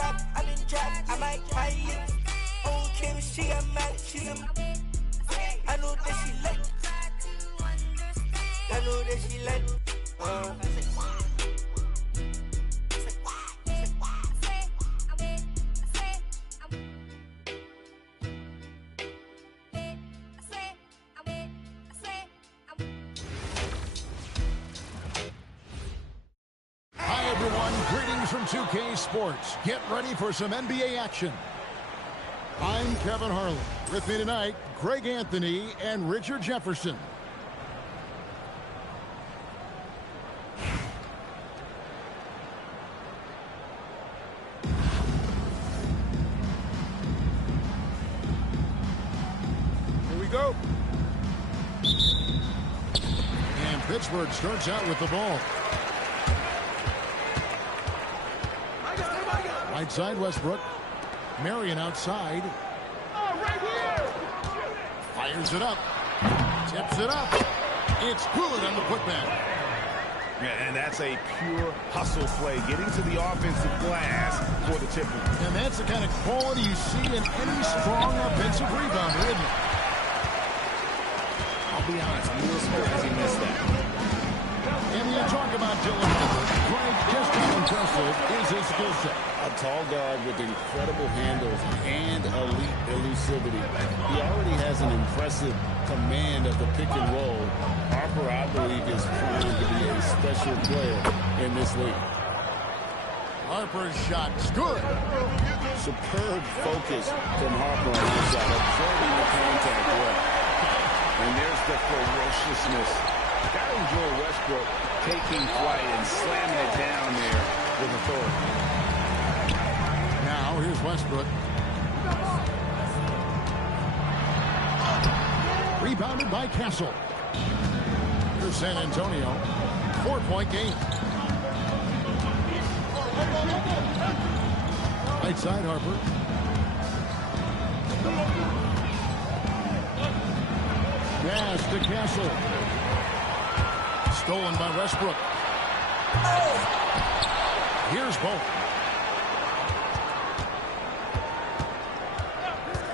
I might buy it. On Kim, she got mad. I know that she like. I know that she like. From 2K Sports. Get ready for some NBA action. I'm Kevin Harlan. With me tonight, Greg Anthony and Richard Jefferson. Here we go. And Pittsburgh starts out with the ball. Right side, Westbrook. Marion outside. Right here. Fires it up. Tips it up. It's good on the putback. Yeah, and that's a pure hustle play, getting to the offensive glass for the tipper. And that's the kind of quality you see in any strong offensive rebounder, isn't it? I'll be honest, I'm a little surprised he missed that. And you talk about Dylan Harper. Greg, just how impressive is his skill set? A tall guard with incredible handles and elite elusivity. He already has an impressive command of the pick and roll. Harper, I believe, is primed to be a special player in this league. Harper's shot's good. Superb focus from Harper on his shot, observing the contact well. And there's the ferociousness. Gotta enjoy Westbrook taking flight and slamming it down there with authority. Now here's Westbrook. Rebounded by Castle. Here's San Antonio. 4-point game. Right side, Harper. Pass to Castle. Stolen by Westbrook. Here's Bolt.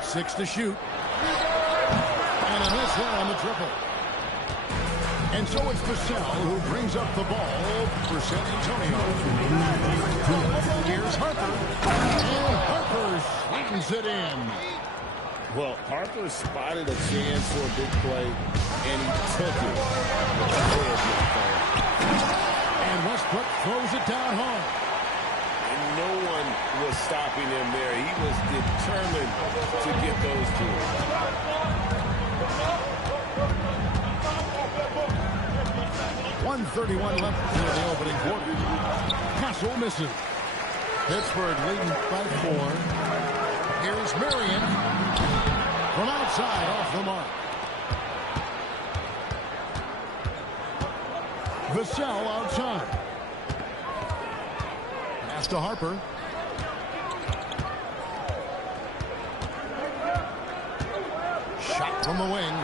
6 to shoot. And a miss there on the triple. And so it's Vassell who brings up the ball for San Antonio. Here's Harper. And Harper sweetens it in. Well, Harper spotted a chance for a big play, and he took it. And Westbrook throws it down home. And no one was stopping him there. He was determined to get those two. 1:31 left in the opening quarter. Castle misses. Pittsburgh leading by 4. Here's Marion. From outside, off the mark. Vassell outside. Pass to Harper. Shot from the wing.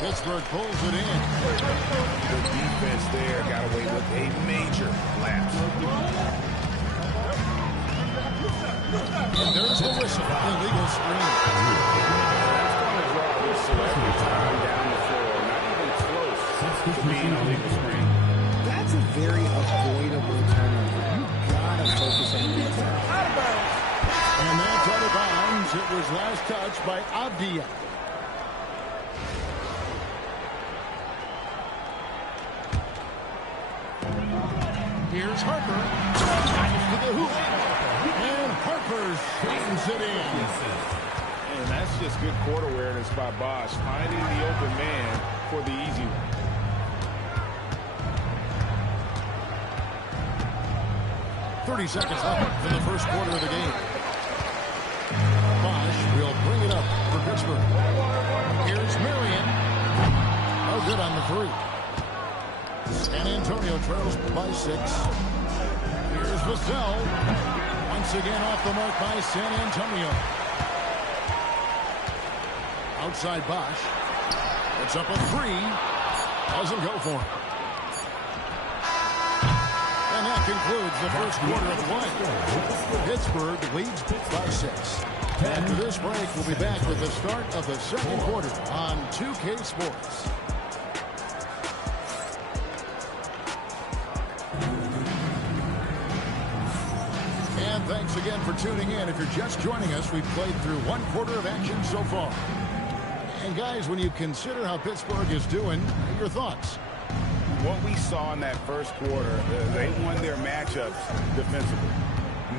Pittsburgh pulls it in. The defense there got away with a major lapse. And there's the whistle. Illegal screen. That's going to draw a whistle every time down the floor. Not even close to being a legal screen. That's a very avoidable turnover. You gotta focus on the attack. And that's out of bounds. It was last touched by Avdia. Here's Harper. To the hoop. And Harper straightens it in. And that's just good court awareness by Bosch, finding the open man for the easy one. .30 seconds left in the first quarter of the game. Bosch will bring it up for Pittsburgh. Here's Marion. Oh, good on the 3. San Antonio trails by 6. Here's Vassell. Once again off the mark by San Antonio. Outside Bosch. It's up a 3. Doesn't go for him. And that concludes the first quarter of play. Pittsburgh leads by 6. After this break, we'll be back with the start of the second quarter on 2K Sports. And thanks again for tuning in. If you're just joining us, we've played through one quarter of action so far. And guys, when you consider how Pittsburgh is doing, your thoughts? What we saw in that first quarter, they won their matchups defensively.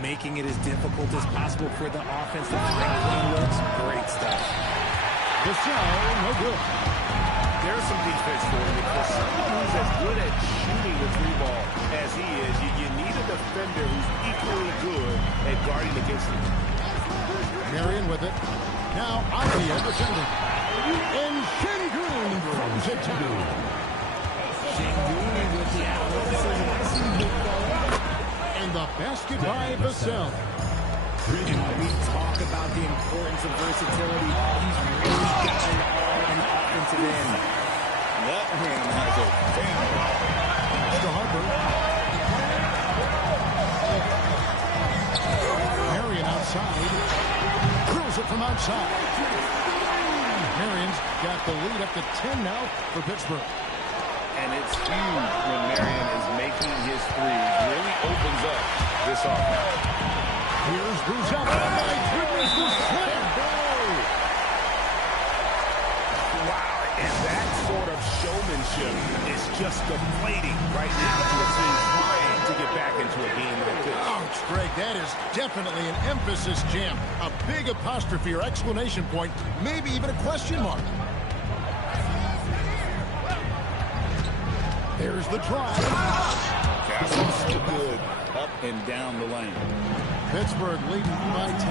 Making it as difficult as possible for the offense to find clean looks. Great stuff. The shot, no good. There's some defense for you. For someone who's as good at shooting the three ball as he is, you need a defender who's equally good at guarding against him. Marion with it. Now out of the end defending. And Şengün brings it down. Şengün with the outlet. And the basket by Vassell. And when we talk about the importance of versatility, he's really got it all on the offensive end. That man has a family. To Harper. Marion outside. Drills it from outside. Marion's got the lead up to 10 now for Pittsburgh. And it's huge when Marion is making his threes. Really opens up this offense. Here's Bruzel. Oh, my goodness, the slam. Wow, and that sort of showmanship is just deflating right now to a team trying to get back into a game like this. Ouch, Greg, that is definitely an emphasis jam. A big apostrophe or exclamation point, maybe even a question mark. There's the drive. Castle's still good up and down the lane. Pittsburgh leading by 10.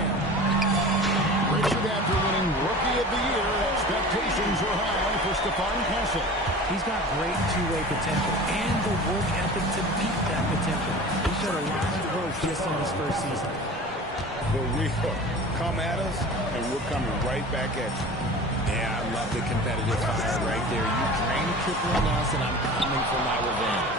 Richard, after winning Rookie of the Year, expectations are high for Stephon Castle. He's got great two-way potential and the work ethic to beat that potential. He showed a lot of growth just in his first season. For real, come at us, and we're coming right back at you. Yeah, I love the competitive fire right there. You drain a triple on us, and I'm coming for my revenge.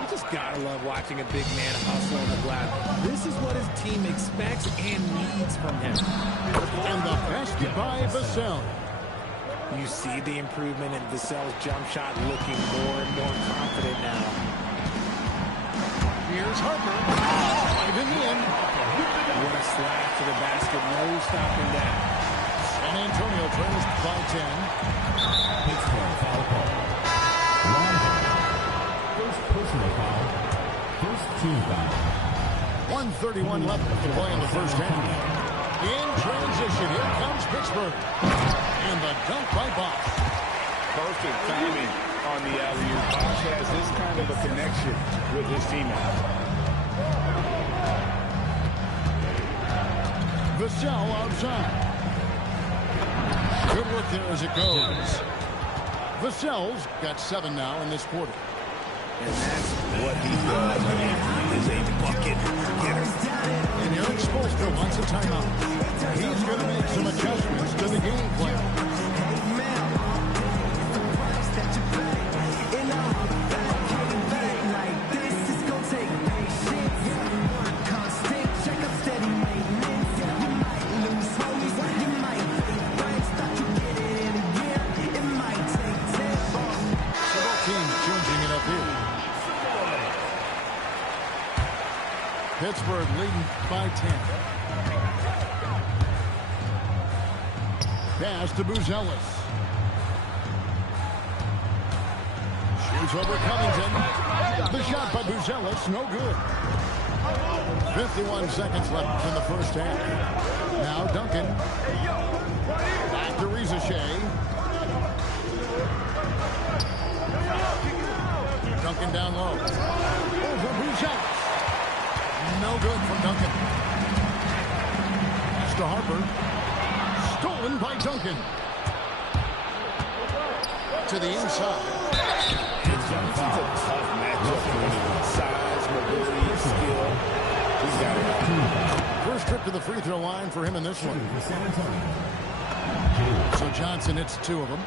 You just gotta love watching a big man hustle on the glass. This is what his team expects and needs from him. And the basket by Vassell. You see the improvement in Vassell's jump shot, looking more and more confident now. Here's Harper. Right in the end. What a slap to the basket. No stopping that. San Antonio trails by 10. Pittsburgh foul call. First personal foul. First team foul. 1:31 left to play in the first half. In transition, here comes Pittsburgh. And the dunk by Bosch. Perfect timing on the alley-oop. Bosch has this kind of a connection with his teammates. Vassell outside. Good work there as it goes. Vassell's got 7 now in this quarter. And that's what he does. I mean, he is a bucket getter. And Eric Spoelstra wants a timeout. He's going to make some adjustments to the game plan. Pittsburgh leading by 10. Pass to Buzelis. Shoots over Covington. The shot by Buzelis, no good. 51 seconds left in the first half. Now Duncan. Back to Rizichet. Duncan down low. Over Buzelis. No good from Duncan. Pass to Harper. Stolen by Duncan. To the inside. Johnson's a tough matchup for anyone. Size, mobility, skill. He's got it. First trip to the free throw line for him in this one. So Johnson hits 2 of them.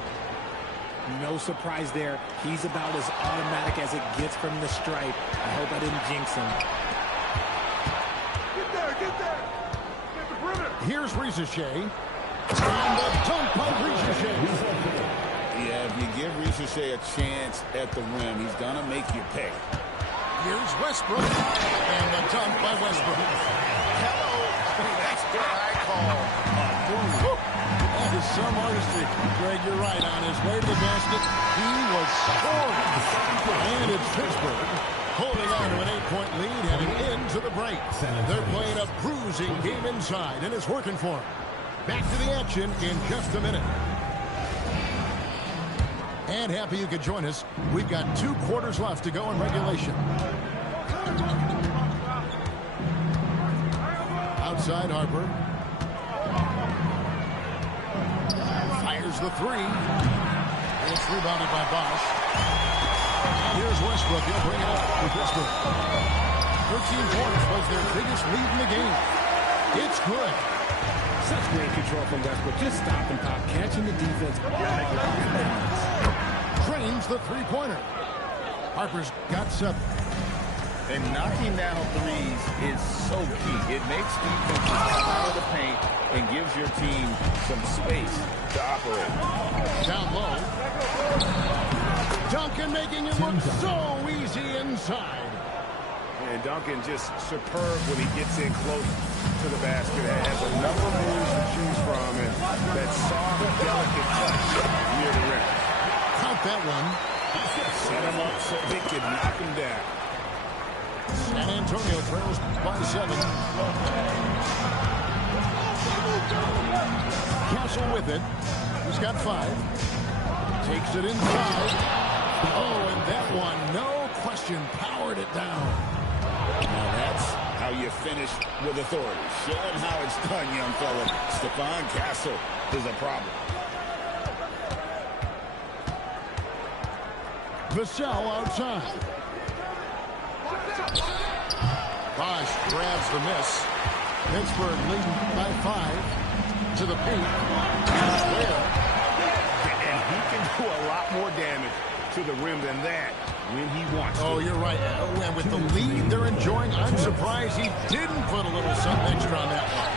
No surprise there. He's about as automatic as it gets from the stripe. I hope I didn't jinx him. Get there. Get the perimeter. Here's Ricochet. And the dunk by Ricochet. Yeah, if you give Ricochet a chance at the rim, he's going to make you pay. Here's Westbrook. And the dunk by Westbrook. Hello. That's what I call a move. That is some artistry. Greg, you're right. On his way to the basket, he was scoring. And it's Pittsburgh holding on to an 8-point lead heading into the break. They're playing a bruising game inside, and it's working for them. Back to the action in just a minute. And happy you could join us. We've got 2 quarters left to go in regulation. Outside Harper. Fires the 3. It's rebounded by Bosch. And here's Westbrook. He'll bring it up for Pittsburgh. 13 points was their biggest lead in the game. It's good. Such great control from Westbrook. Just stop and pop, catching the defense. Drains the 3-pointer. Harper's got 7. And knocking down threes is so key. It makes defenses come out of the paint and gives your team some space to operate. Down low. Duncan making it look so easy inside. And Duncan just superb when he gets in close to the basket. Has a number of moves to choose from, and that soft, delicate touch near the rim. Count that one. Set him up so they could knock him down. San Antonio trails by 7. Castle with it. He's got 5. Takes it inside. Oh, and that one, no question, powered it down. Now that's how you finish with authority. Show him how it's done, young fella. Stephon Castle is a problem. Vassell outside. Bosch grabs the miss. Pittsburgh leading by 5 to the paint. Here's Ware. And he can do a lot more damage to the rim than that when he wants to. Oh, you're right. And with the lead they're enjoying, I'm surprised he didn't put a little something extra on that one.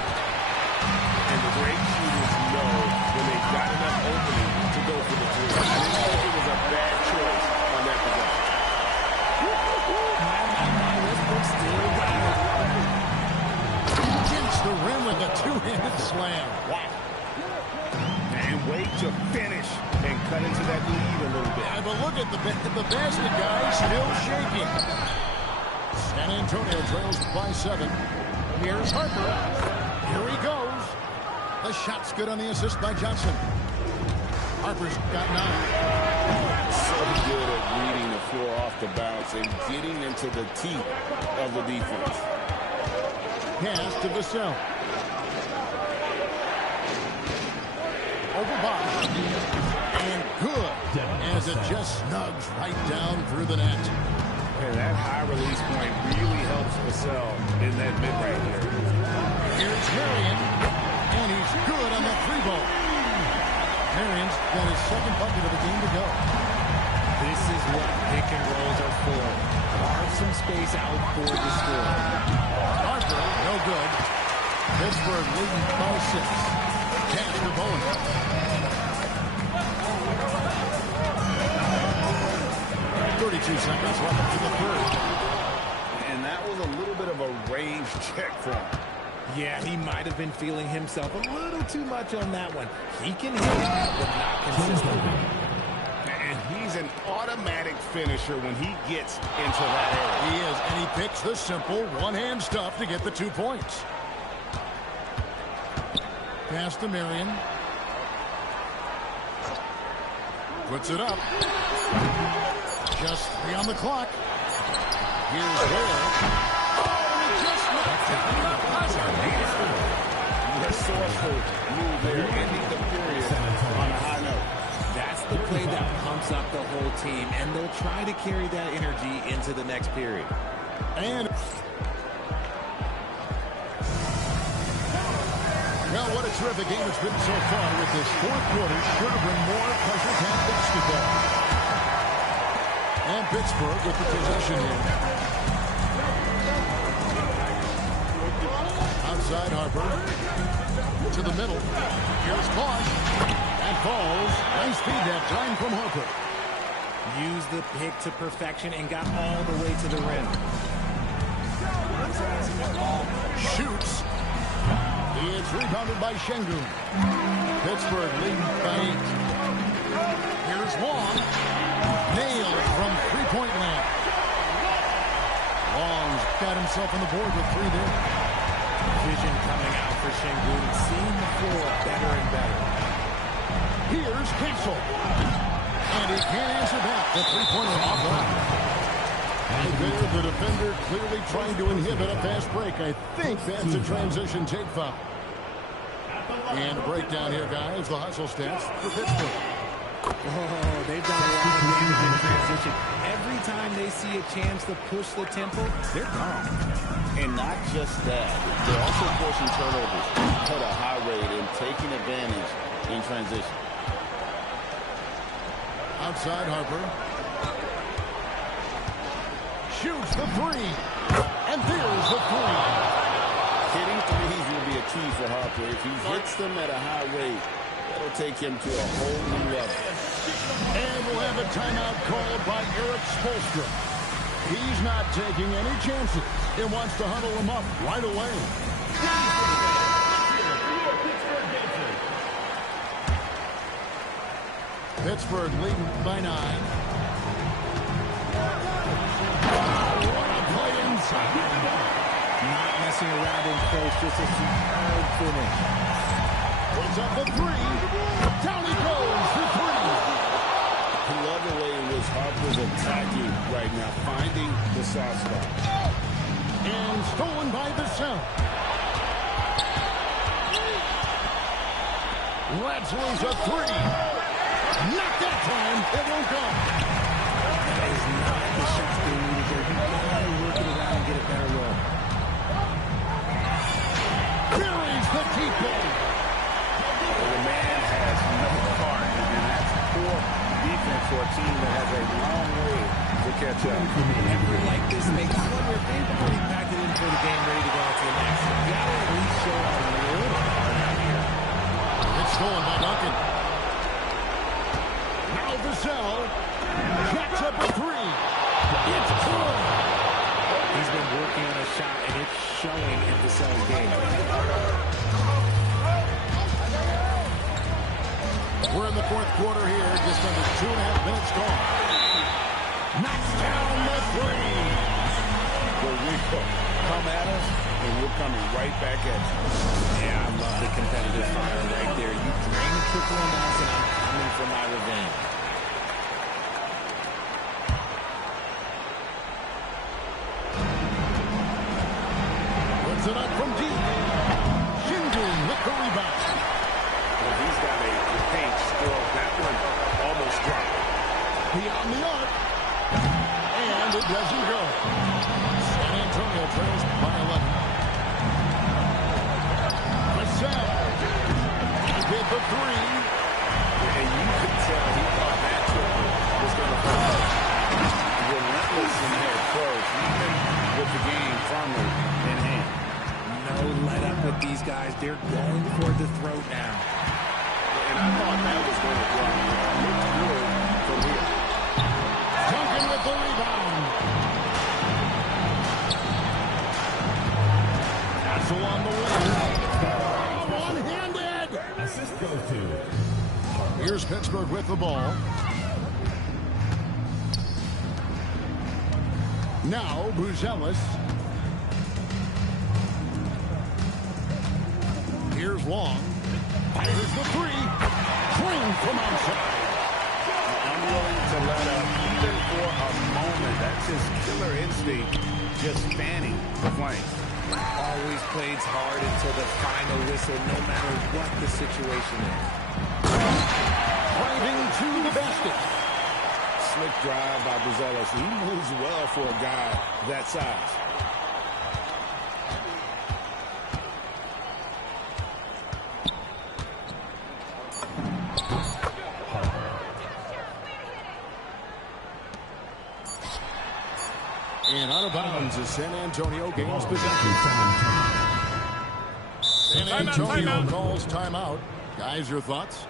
And the great shooters know when they've got enough opening to go for the 3. I didn't think it was a bad choice on that possession. Still got it. Against the rim with a 2-handed slam. Wow. And wait to finish and cut into that lead a little bit. Yeah, but look at the basket guy still shaking. San Antonio trails by 7. Here's Harper. Here he goes. The shot's good on the assist by Johnson. Harper's got 9. So good at reading the floor off the bounce and getting into the teeth of the defense. Pass to Vassell. Over Bosch. And good. As it just snugs right down through the net. And that high release point really helps Vassell in that mid-range area. Here's Marion. And he's good on the 3-ball. Marion's got his second bucket of the game to go. This is what pick and rolls are for. Carve some space out for the score. Harper, no good. Pittsburgh leading by 6. Pass to Bowen. Seconds left to the 3rd. And that was a little bit of a range check for him. Yeah, he might have been feeling himself a little too much on that one. He can hit it, but not consistently. And he's an automatic finisher when he gets into that area. He is, and he picks the simple one-hand stuff to get the 2 points. Pass to Marion. Puts it up. Just 3 on the clock. Here's Ware. Resourceful move there, ending the period on a high note. That's the play that pumps up the whole team, and they'll try to carry that energy into the next period. And well, Well, what a terrific game it's been so far with this fourth quarter. Sure to bring more pressure-packed basketball. And Pittsburgh with the possession here. Outside Harper. To the middle. Here's Bosch. That falls. Nice feed that time from Harper. Used the pick to perfection and got all the way to the rim. Shoots. It's rebounded by Şengün. Pittsburgh leading by 8. Here's Wong. Nailed from three-point land. Wong's got himself on the board with 3 there. Vision coming out for Şengün, seeing the floor better and better. Here's Kessel. And he can't answer that. The three-pointer offline. There, the defender clearly trying to inhibit a fast break. I think that's a transition take foul. And a breakdown here, guys. The hustle stats for Pittsburgh. Oh, they've done a lot of damage in transition. Every time they see a chance to push the tempo, they're gone. And not just that, they're also forcing turnovers at a high rate and taking advantage in transition. Outside Harper. Shoots the 3. And there's the 3. Hitting threes will be a key for Harper. If he hits them at a high rate, that'll take him to a whole new level. And we'll have a timeout called by Eric Spoelstra. He's not taking any chances. He wants to huddle him up right away. Pittsburgh leading by 9. What a play inside. Not messing around in close, just a superb finish. Puts up the 3. Down he goes for 3. I love the way in which Harper's attacking right now, finding the soft spot. And stolen by Vassell. Ledsley's a 3. Not that time. It won't go. That is not the shot they needed there. You gotta work it around and get a better roll. Buries the keeper. The man has no heart, and that's poor defense for a team that has a long way to catch up. Effort like this makes you wonder if they've already packed it in for the game, ready to go out to the next. You gotta at least show a little heart out here. It's stolen by Duncan. Now Vassell jacks up a 3. It's good. He's been working on a shot, and it's showing in Vassell's game. We're in the fourth quarter here, just under 2.5 minutes gone. Knocks down the 3. Well, we come at us, and we're coming right back at you. Yeah, I love the competitive fire right there. You drain the triple on us, and I'm coming for my revenge. Puts it up from deep. Şengün with the rebound. Well, he's got a paint stroke. That one almost dropped. Beyond the arc. And it doesn't go. San Antonio trails by 11. Vassell. He did the 3. And you could tell he thought that triple was going to fall. Relentless in their approach, even with the game firmly in hand. No let up with these guys. They're going for the throat now. And I thought that was going to drop. It looked good from here. Duncan with the rebound. Castle on the wing. One-handed. Assist goes to Here's Pittsburgh with the ball. Now Buzelis. Here's Wong. Fires the 3. Clean from outside. Unwilling to let up even for a moment. That's his killer instinct, just fanning the flames. Always plays hard until the final whistle, no matter what the situation is. Driving to the basket. Slick drive by Buzelis. He moves well for a guy that size. As the San Antonio gains possession. San Antonio calls timeout. Guys, your thoughts?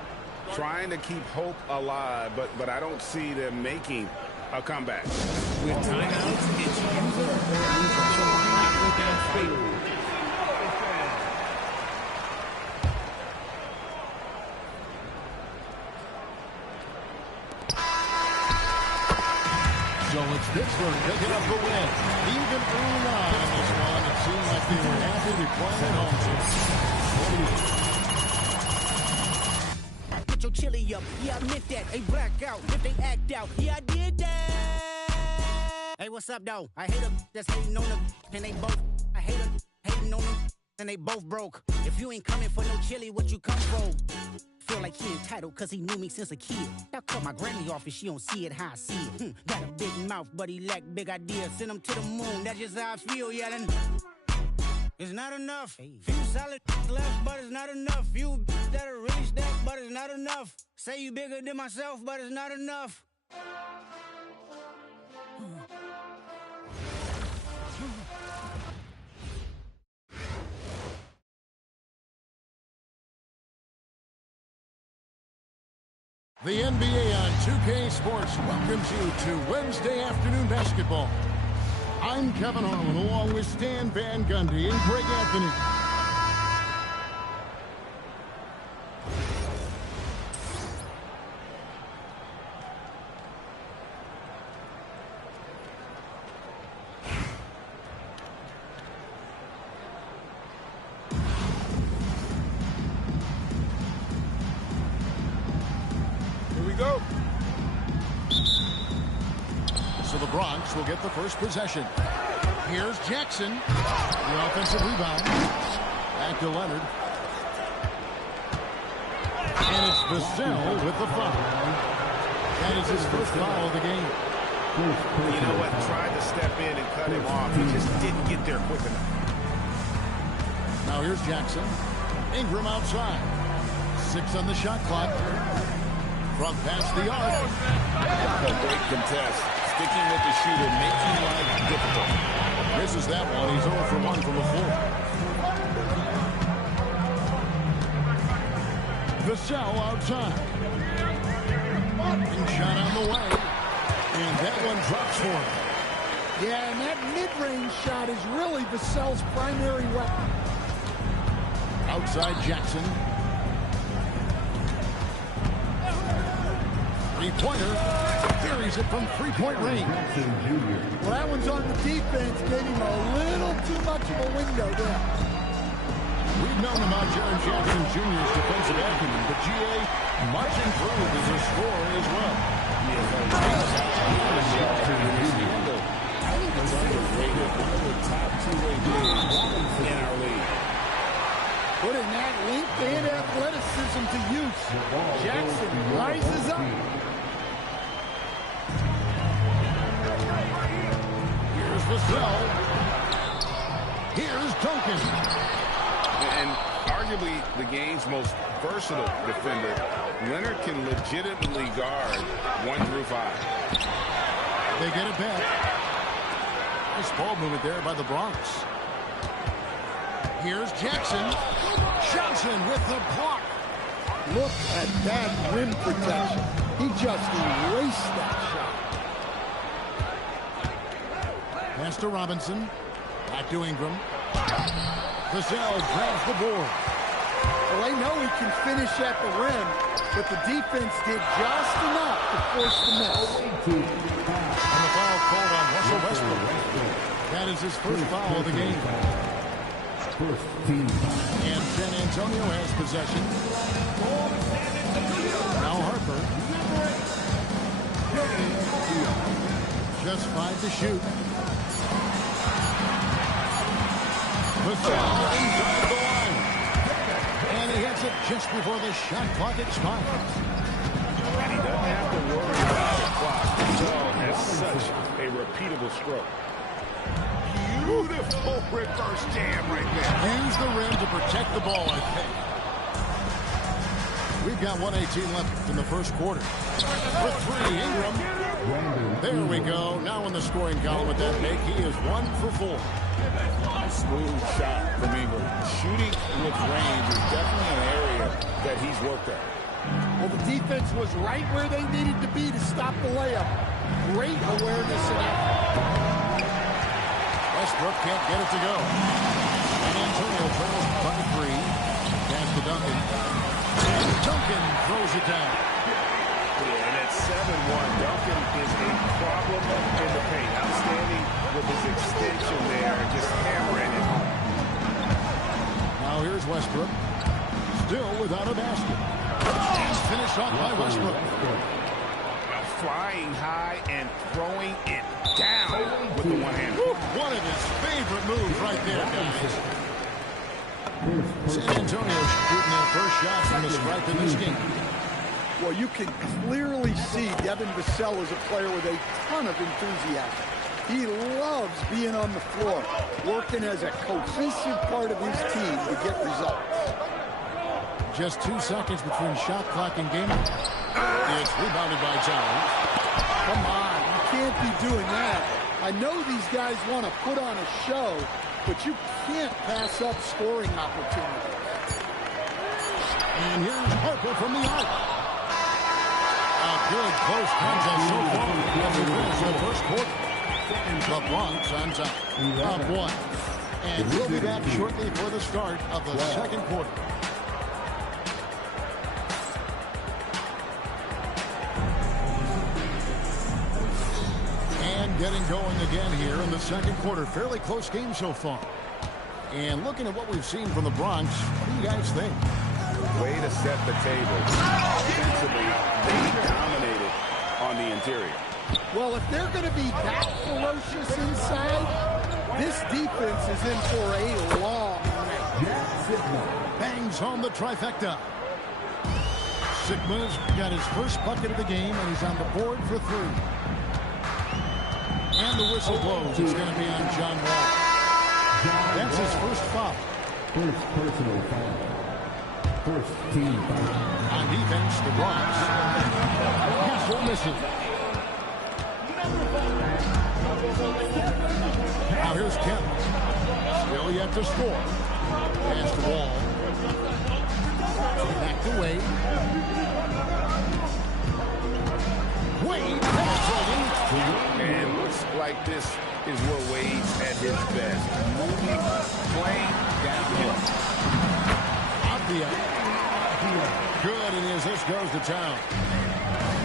Trying to keep hope alive, but I don't see them making a comeback. With timeouts, it's user or loser. So why not go down straight? So it's Pittsburgh picking up the win. Even early on in this one, it seemed like they were happy to play at home. Put your chili up, yeah, I meant that. They black out if they act out, yeah, I did that. Hey, what's up, though? I hate them that's hating on them, and they both. I hate them hating on them, and they both broke. If you ain't coming for no chili, what you come for? Feel like he entitled cause he knew me since a kid. I cut my granny off and she don't see it how I see it. Got a big mouth, but he lack big ideas. Send him to the moon, that's just how I feel, yelling. It's not enough. Few solid left, but it's not enough. Few that are really stacked, but it's not enough. Say you bigger than myself, but it's not enough. The NBA on 2K Sports welcomes you to Wednesday afternoon basketball. I'm Kevin Harlan along with Stan Van Gundy and Greg Anthony. Go. So the Bronx will get the first possession. Here's Jackson. The offensive rebound. Back to Leonard. And it's Vassell with the foul. That is his first foul of the game. You know what? Tried to step in and cut him off. He just didn't get there quick enough. Now here's Jackson. Ingram outside. 6 on the shot clock. From past the arc. A great contest. Sticking with the shooter, making life difficult. Misses that one. He's 0 for 1 from the floor. Vassell outside. And shot on the way. And that one drops for him. Yeah, and that mid-range shot is really Vassell's primary weapon. Outside Jackson. Three-pointer. Carries it from three-point range. Well, that one's on the defense, gave him a little too much of a window there. We've known about Jaren Jackson Jr.'s defensive acumen, but GA much improved as a scorer as well. I think it's underrated. One of the top two-way bigs in our league. Putting that length and athleticism to use. Jackson rises up. Here's Vassell. Here's Duncan. And arguably the game's most versatile defender, Leonard can legitimately guard 1 through 5. They get it back. Nice ball movement there by the Bronx. Here's Jackson. Johnson with the block. Look at that rim protection. He just erased that shot. Pass to Robinson. Back to Ingram. Vassell grabs the board. Well, they know he can finish at the rim, but the defense did just enough to force the miss. And the foul called on Russell Westbrook. That is his first foul of the game. And San Antonio has possession. Now Harper. Just 5 to shoot. Vassell inside the line. And he hits it just before the shot clock expires. And he doesn't have to worry about the clock. Vassell has such a repeatable stroke. Beautiful reverse jam right there. Use the rim to protect the ball, I think. We've got 1:18 left in the first quarter. For three, Ingram. There we go. Now in the scoring column with that make, he is 1 for 4. Smooth shot from Ingram. Shooting with range is definitely an area that he's worked at. Well, the defense was right where they needed to be to stop the layup. Great awareness and effort. Westbrook can't get it to go. And Antonio trails by 3. Pass to Duncan. And Duncan throws it down. Yeah, and at 7-1, Duncan is a problem in the paint. Outstanding with his extension there, just hammering it home. Now here's Westbrook. Still without a basket. And finished off by Westbrook. Flying high and throwing it down with the one hand. One of his favorite moves right there, guys. San Antonio shooting their first shot from the stripe in this game. Well, you can clearly see Devin Vassell is a player with a ton of enthusiasm. He loves being on the floor, working as a cohesive part of his team to get results. Just 2 seconds between shot clock and game. It's rebounded by Jones. Come on, you can't be doing that. I know these guys want to put on a show, but you can't pass up scoring opportunities. And here's Harper from the arc. A good close contest so far as we finish the first quarter. The Bronx on top, up 1. And we'll be back shortly for the start of the second quarter. And getting going again here in the second quarter. Fairly close game so far. And looking at what we've seen from the Bronx, what do you guys think? Way to set the table. Offensively, they dominated on the interior. Well, if they're going to be that ferocious inside, this defense is in for a long night. Bangs home the trifecta. Sigma's got his first bucket of the game, and he's on the board for 3. And the whistle blows. It's going to be on John Wall. That's his first foul. First personal foul. First team foul. On defense, the Bronx. Castle missing. Now here's Kemp. Still yet to score. Pass to Wall. Back to Wade. Wade penetrating. And looks like this is where Wade's at his best. Moving, playing downhill. Abdia. Good, and as this goes to town.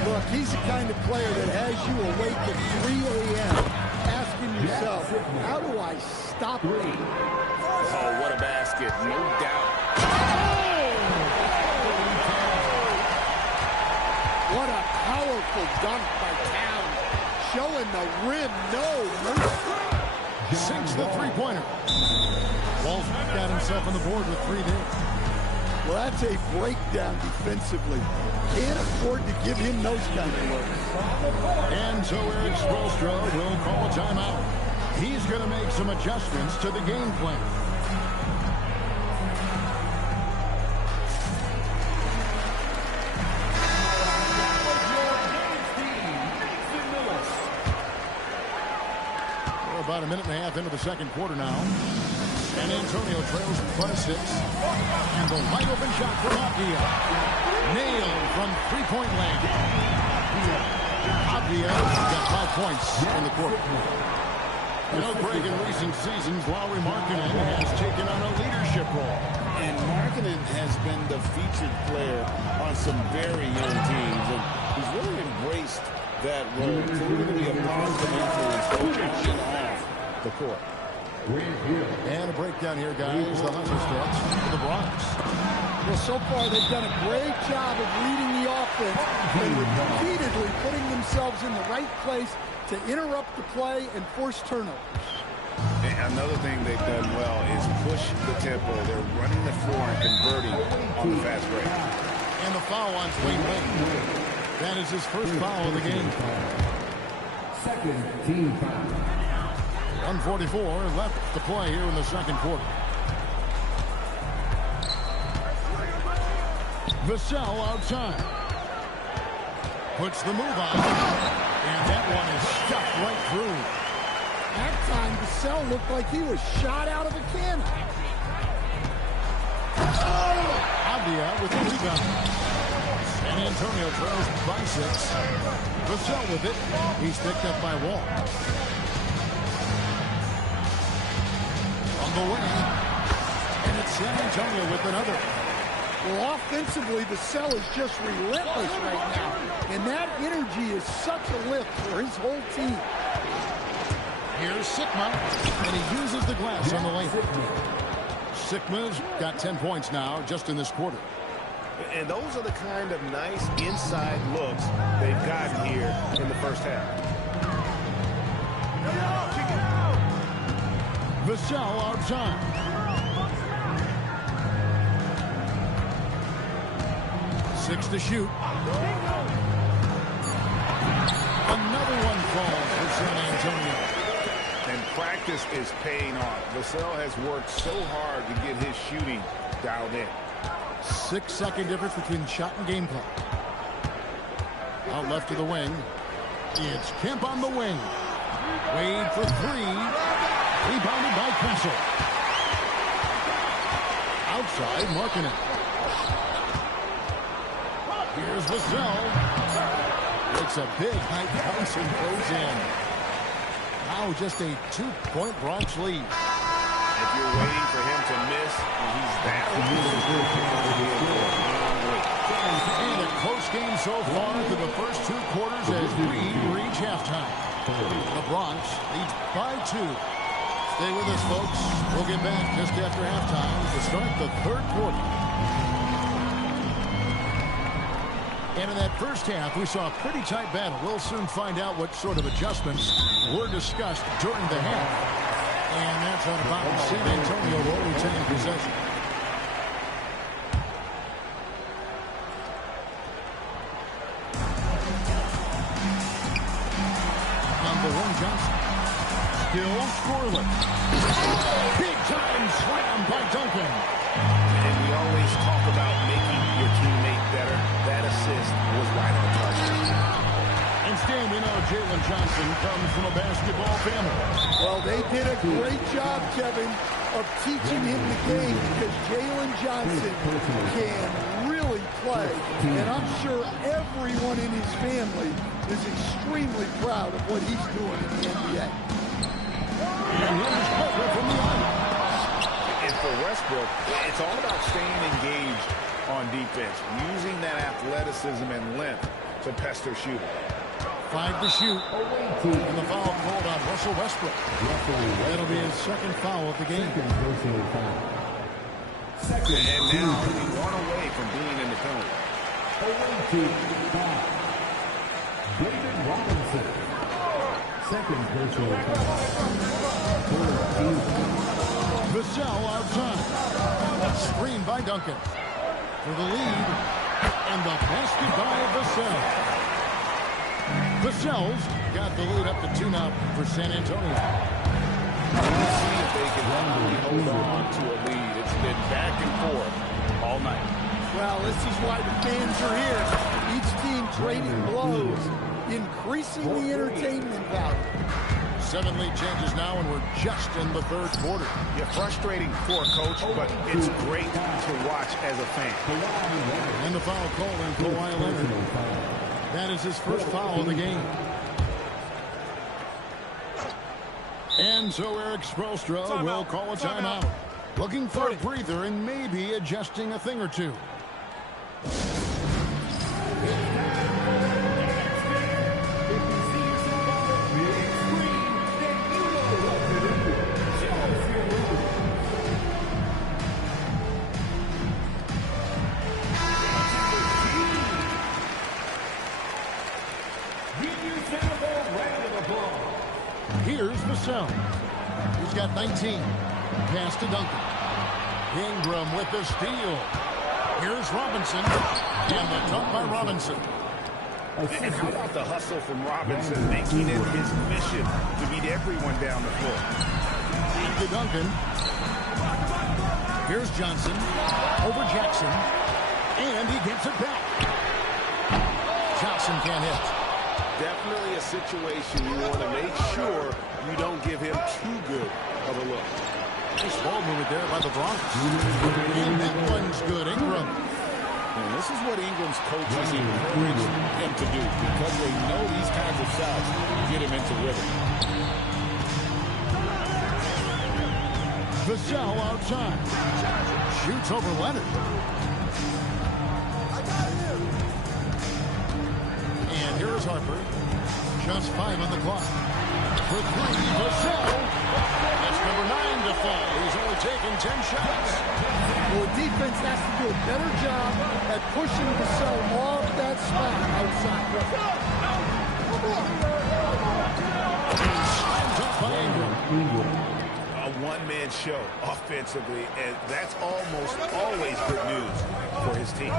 Look, he's the kind of player that has you awake at 3 a.m. asking yourself, how do I stop him? Oh, what a basket. No doubt. What a powerful dunk by Town. Showing the rim no mercy. Sinks the three-pointer. Wall's got himself on the board with 3 there. Well, that's a breakdown defensively. Can't afford to give him those kind of looks. And so Eric Spoelstra will call a timeout. He's going to make some adjustments to the game plan. We're about a minute and a half into the second quarter now. San Antonio trails by 6. And the wide open shot from Abdia. Nailed from three-point land. Abdia got 5 points in the quarter. You know, Greg, in recent seasons, Lauri Markkanen has taken on a leadership role. And Markkanen has been the featured player on some very young teams. And he's really embraced that role to really be a positive influence both on and off the court. And a breakdown here, guys. The Hunter stretch for the Bronx. Well, so far they've done a great job of leading the offense and repeatedly putting themselves in the right place to interrupt the play and force turnovers. And another thing they've done well is push the tempo. They're running the floor and converting on the fast break. And the foul on Dwayne Wade. That is his first foul of the game. Second team foul. 1:44 left to play here in the second quarter. Vassell outside. Puts the move on. And that one is stuffed right through. That time, Vassell looked like he was shot out of a cannon. Avdia with the rebound. San Antonio trails by 6. Vassell with it. He's picked up by Wall. On the wing. And it's San Antonio with another. Well, offensively, Vassell is just relentless right now. And that energy is such a lift for his whole team. Here's Sikma, and he uses the glass on the lane. Sikma's got 10 points now just in this quarter. And those are the kind of nice inside looks they've gotten here in the first half. Vassell outside. Six to shoot. Another one falls for San Antonio. And practice is paying off. Vassell has worked so hard to get his shooting dialed in. 6-second difference between shot and game clock. Out left to the wing. It's Kemp on the wing. Wade for 3. Rebounded by Kessel. Outside, marking it. Here's Vassell. It's a big high bounce and goes in. Now just a 2-point Bronx lead. If you're waiting for him to miss, he's that. And a close game so far through the first 2 quarters as we reach halftime. The Bronx leads by 2. Stay with us, folks. We'll get back just after halftime to start the 3rd quarter. And in that first half, we saw a pretty tight battle. We'll soon find out what sort of adjustments were discussed during the half. And that's on about San Antonio will retain possession. Number 1, Johnson. Still scoreless. Big time slam by Duncan. And we always talk about making your teammate better. That assist was right on target. And Stan, we know Jalen Johnson comes from a basketball family. Well, they did a great job, Kevin, of teaching him the game because Jalen Johnson can really play. And I'm sure everyone in his family is extremely proud of what he's doing in the NBA. And here's Butler from the line. And for Westbrook, it's all about staying engaged on defense, using that athleticism and length to pester shooting. 5 to shoot. And the foul called on Russell Westbrook. That'll be his 2nd foul of the game. And now he's 1 away from being in the penalty. David Robinson. 2nd personal foul. Vassell outside. Screen by Duncan. For the lead. And the basket by Vassell. Vassell's got the lead up to 2 now for San Antonio. We'll see if they can hold on to a lead. It's been back and forth all night. Well, this is why the fans are here. Each team trading blows, increasing the entertainment value. 7 lead changes now, and we're just in the 3rd quarter. Yeah, frustrating for a coach, but it's great to watch as a fan. And the foul called on Kawhi Leonard. That is his 1st foul of the game. And so Eric Spoelstra will call a timeout. Looking for a breather and maybe adjusting a thing or two. Here's Vassell. He's got 19. Pass to Duncan. Ingram with the steal. Here's Robinson. And the dunk by Robinson. And how about the hustle from Robinson, making it his mission to beat everyone down the floor. To Duncan. Here's Johnson. Over Jackson. And he gets it back. Johnson can't hit. Definitely a situation you want to make sure you don't give him too good of a look. Nice ball movement there by the Bronx. And that one's good. Ingram. And this is what Ingram's coaches encourage him to do because they know these kinds of shots get him into rhythm. Vassell outside. Shoots over Leonard. And here is Harper. Just 5 on the clock. For 3, Vassell. That's number 9 to fall. He's only taken 10 shots. Well, defense has to do a better job at pushing Vassell off that spot outside. Slammed up by Ingram. A one-man show offensively, and that's almost always good news for his team.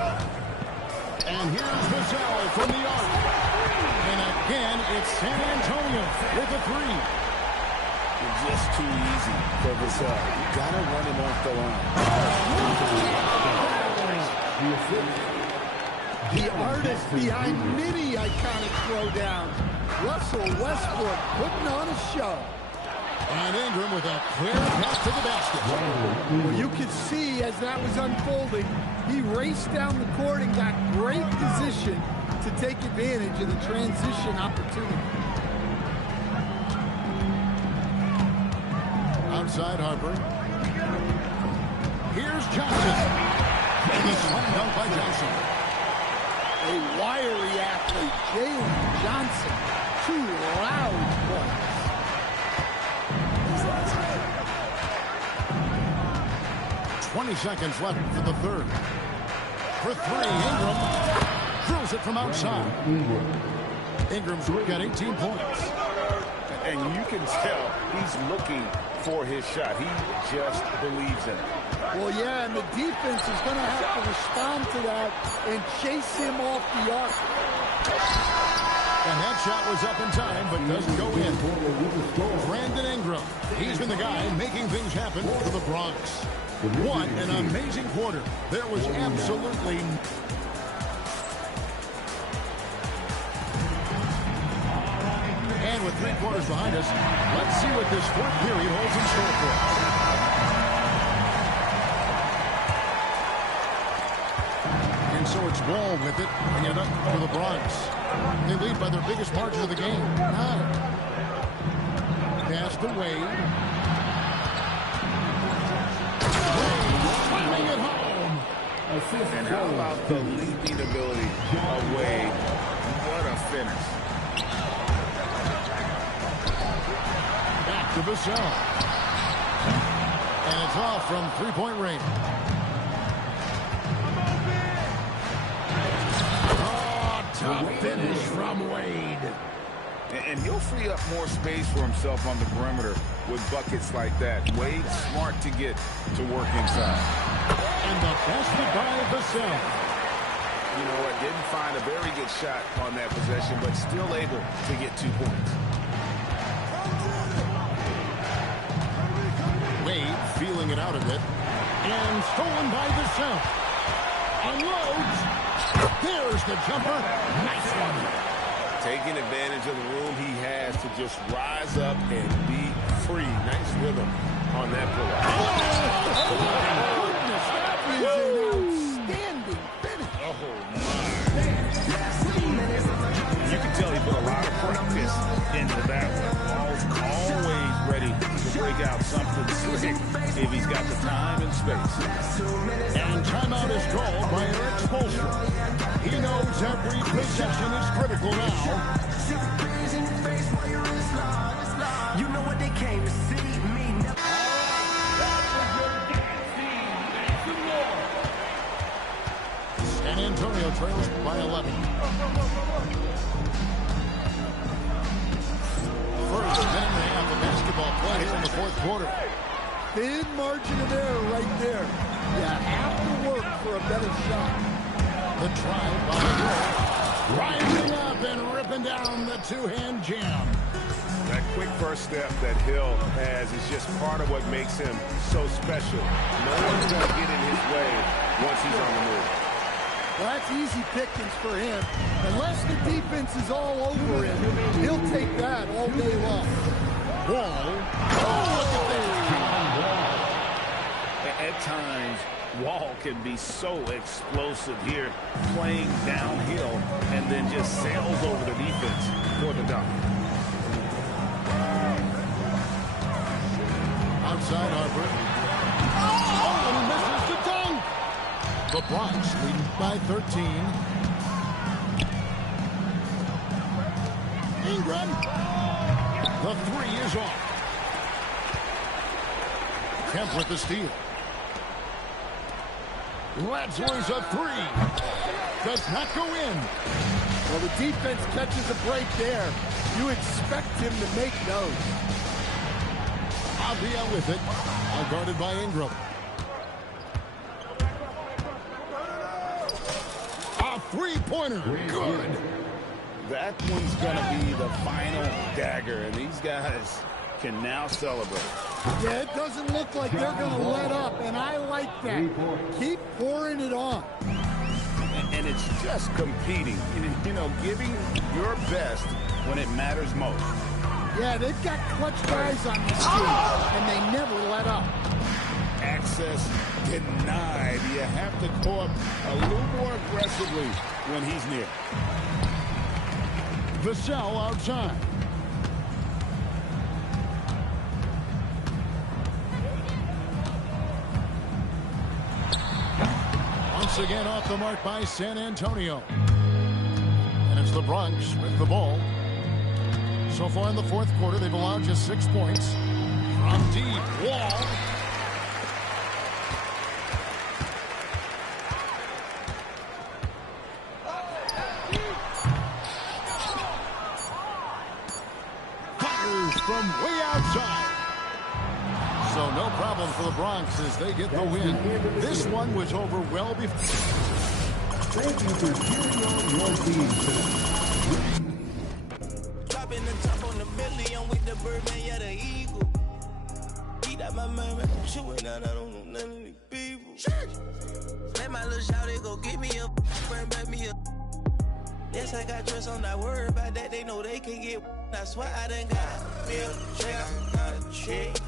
And here's Vassell from the arc. And again, it's San Antonio with a 3. Just too easy for Vassell. You got to run him off the line. The artist behind many iconic throwdowns, Russell Westbrook, putting on a show. And Ingram with a clear pass to the basket. Well, you could see as that was unfolding, he raced down the court and got great position to take advantage of the transition opportunity. Outside Harper. Here's Johnson. And the slam dunk by Johnson. A wiry athlete, Jalen Johnson. 2 loud points. 20 seconds left for the third. For 3, Ingram drills it from outside. Ingram's got 18 points. And you can tell he's looking for his shot. He just believes in it. Well, yeah, and the defense is going to have to respond to that and chase him off the arc. And that shot was up in time, but doesn't go in. Brandon Ingram. He's been the guy making things happen for the Bronx. What an amazing quarter. There was absolutely... And with 3 quarters behind us, let's see what this 4th period holds in store for us. And so it's Wall with it, bringing it up for the Bronx. They lead by their biggest margin of the game, 9. Pass to Wade. Slamming it home. And how about the leaping ability of Wade? What a finish. Back to Vassell. And it's off from 3-point range. Oh, tough finish from Wade. And he'll free up more space for himself on the perimeter with buckets like that. Wade's smart to get to work inside. And the basket by Vassell. You know what? Didn't find a very good shot on that possession, but still able to get 2 points. Wade feeling it out a bit. And stolen by Vassell. Unloads. There's the jumper. Nice one. Taking advantage of the room he has to just rise up and be free. Nice rhythm on that pull-up. Oh, my goodness. That is an outstanding finish. Oh, my. You can tell he put a lot of practice into that one. Ball's always ready to break out something slick if he's got the time and space. And timeout is called by Eric Spoelstra. He knows every possession is critical now. You know what they came to see me. San Antonio trails by 11. First minute and a half of basketball play here in the 4th quarter. Thin margin of error right there. You have to work for a better shot. The drive by Hill. Rising up and ripping down the 2-hand jam. That quick first step that Hill has is just part of what makes him so special. No one's going to get in his way once he's on the move. Well, that's easy pickings for him. Unless the defense is all over him, he'll take that all day long. Wall. Oh, look at that. At times, Wall can be so explosive here, playing downhill, and then just sails over the defense for the dunk. Outside Harper. Oh, and he misses the dunk. The Bronx leading by 13. Ingram. The three is off. Kemp with the steal. Ladsworth's a three. Does not go in. Well, the defense catches a break there. You expect him to make those. Avia with it. Guarded by Ingram. A three-pointer. Good. That one's going to be the final dagger, and these guys can now celebrate. Yeah, it doesn't look like they're going to let up, and I like that. Keep pouring it on. And it's just competing, you know, giving your best when it matters most. Yeah, they've got clutch guys on this team, and they never let up. Access denied. You have to go up a little more aggressively when he's near. Vassell outside. Once again off the mark by San Antonio. And it's the Bronx with the ball. So far in the fourth quarter, they've allowed just 6 points. From deep, Wall. Fires from way outside. So no problem for the Bronx as they get the win. This one was over well before. Thank you for cheering on your team tonight. Dropping the top on the Bentley, I'm with the Birdman, yeah, the Eagle. Eat out my mind, man, I'm chewing out, I don't know none of these people. Let my little shawty go get me up, bring back me up. Yes, I got trust, I'm not worried about that, they know they can get. That's why I done got me a check, I got a check.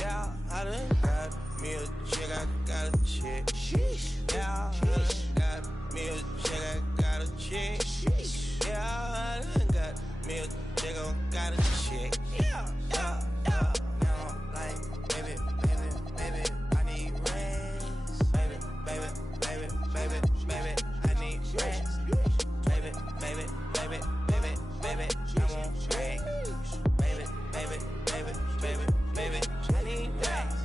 Yeah, I done got me a check, I got a check. Sheesh. Yeah, I done got me a check, I got a check. Sheesh. Yeah, I done got me a check, I got a check. Yeah, yeah, yeah. Now I'm like, baby, baby, baby, I need rest. Baby, baby, baby, baby, baby, I need rest. Baby, baby, baby, baby, baby, I want rest. Baby, baby, baby, baby, baby, I need rest.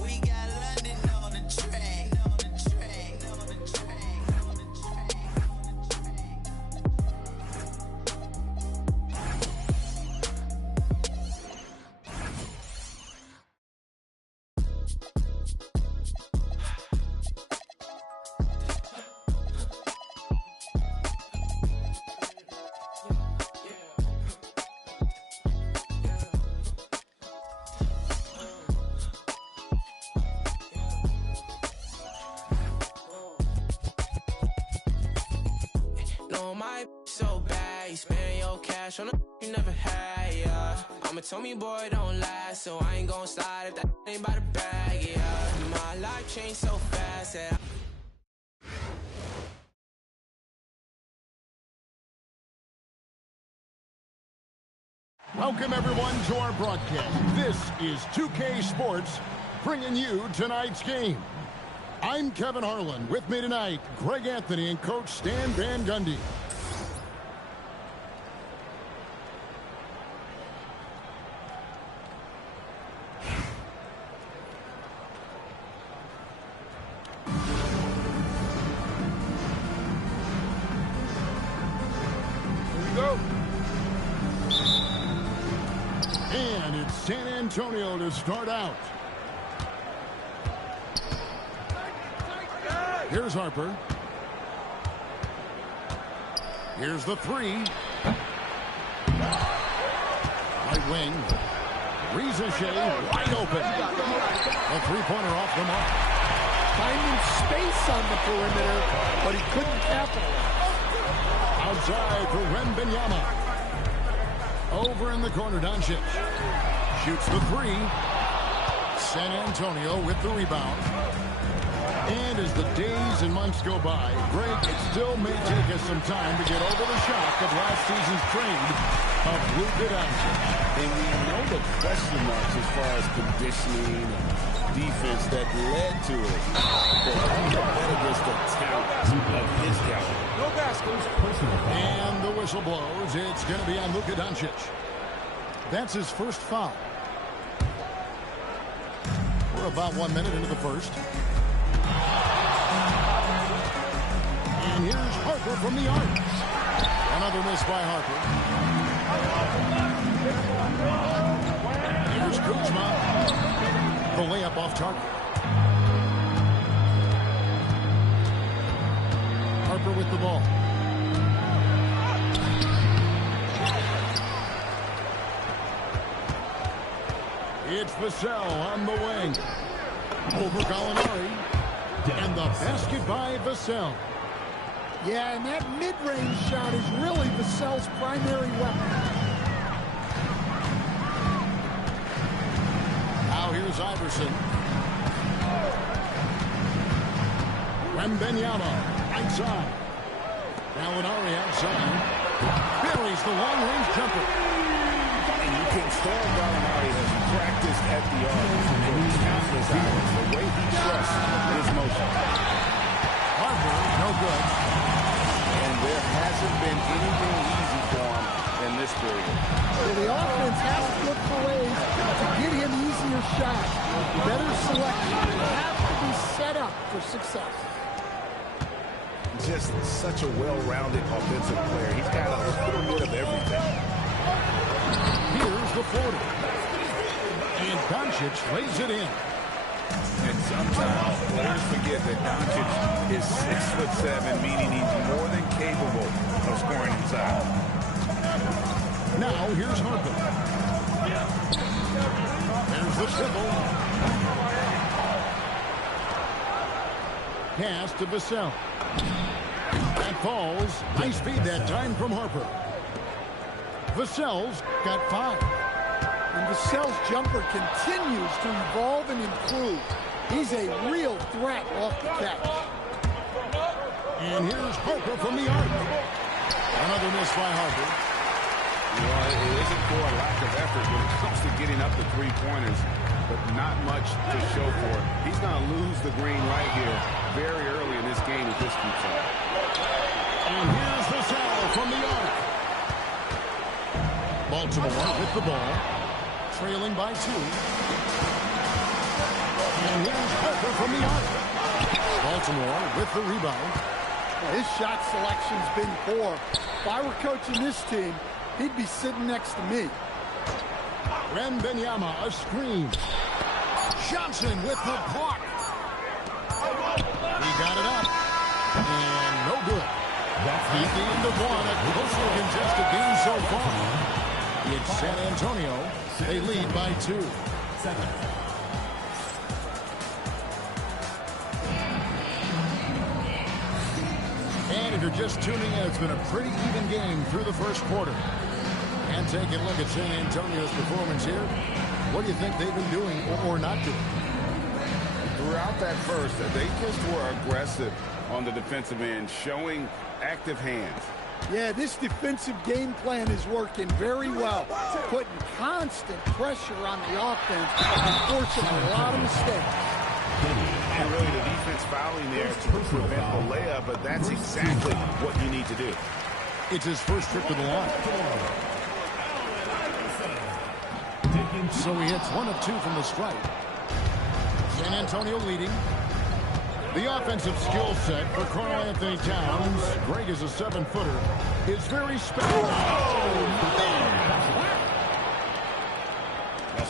We got London on the track, on the track, on the track, on the track, on the No, my so bad, you spend your cash on a you never had, yeah. I'm a Tommy boy, don't last, so I ain't gon' slide if that ain't by the bag, yeah. My life changed so fast that Welcome, everyone, to our broadcast. This is 2K Sports, bringing you tonight's game. I'm Kevin Harlan. With me tonight, Greg Anthony and Coach Stan Van Gundy. Here we go. And it's San Antonio to start out. Here's Harper. Here's the three. Right wing. Ricochet wide open. A three-pointer off the mark. Finding space on the perimeter, but he couldn't capitalize. Outside for Wembanyama. Over in the corner, Doncic. Shoots the three. San Antonio with the rebound. And as the days and months go by, Greg, it still may take us some time to get over the shock of last season's trade of Luka Doncic. And we know the question marks as far as conditioning and defense that led to it. But I'm going to bet against the talent of his caliber. No baskets, personal foul. And the whistle blows. It's going to be on Luka Doncic. That's his first foul. We're about 1 minute into the first. And here's Harper from the arc. Another miss by Harper. Here's Kuzma. The layup off target. Harper with the ball. It's Vassell on the wing. Over Gallinari. And the basket by Vassell. Yeah, and that mid-range shot is really Vassell's primary weapon. Now here's Iverson. Wembanyama outside. Gallinari outside. Buries the long-range jumper. And you can tell Gallinari has practiced at the arc for countless hours. The way he trusts his motion. Harper, no good. And there hasn't been anything easy for him in this period. So the offense has to look for ways to get him easier shots. Better selection. They have to be set up for success. Just such a well-rounded offensive player. He's got a little bit of everything. Here's the 40. And Doncic lays it in. And sometimes players forget that Doncic is 6'7", meaning he's more than capable of scoring inside. Now here's Harper. There's the dribble. Pass to Vassell. That falls. Nice feed that time from Harper. Vassell's got 5. And Vassell's jumper continues to evolve and improve. He's a real threat off the catch. And here's Harper from the arc. Another miss by Harper. Well, it isn't for a lack of effort when it comes to getting up the three-pointers, but not much to show for it. He's going to lose the green right here very early in this game if this keeps up. And here's Vassell from the arc. Baltimore with the ball, trailing by 2. And here's Harper from the arc. Baltimore with the rebound. Well, his shot selection's been poor. If I were coaching this team, he'd be sitting next to me. Wembanyama, a screen. Johnson with the block. He got it up. And no good. That's the end of one. A closely contested game so far. It's San Antonio. They lead by 2. 7. And if you're just tuning in, it's been a pretty even game through the first quarter. And taking a look at San Antonio's performance here, what do you think they've been doing or not doing? Throughout that first, they just were aggressive on the defensive end, showing active hands. Yeah, this defensive game plan is working very well, putting constant pressure on the offense and forcing a lot of mistakes. And really the defense fouling there to prevent the layup, but that's exactly what you need to do. It's his first trip to the line. So he hits 1 of 2 from the stripe. San Antonio leading. The offensive skill set for Karl Anthony Towns, Greg is a 7-footer, is very special.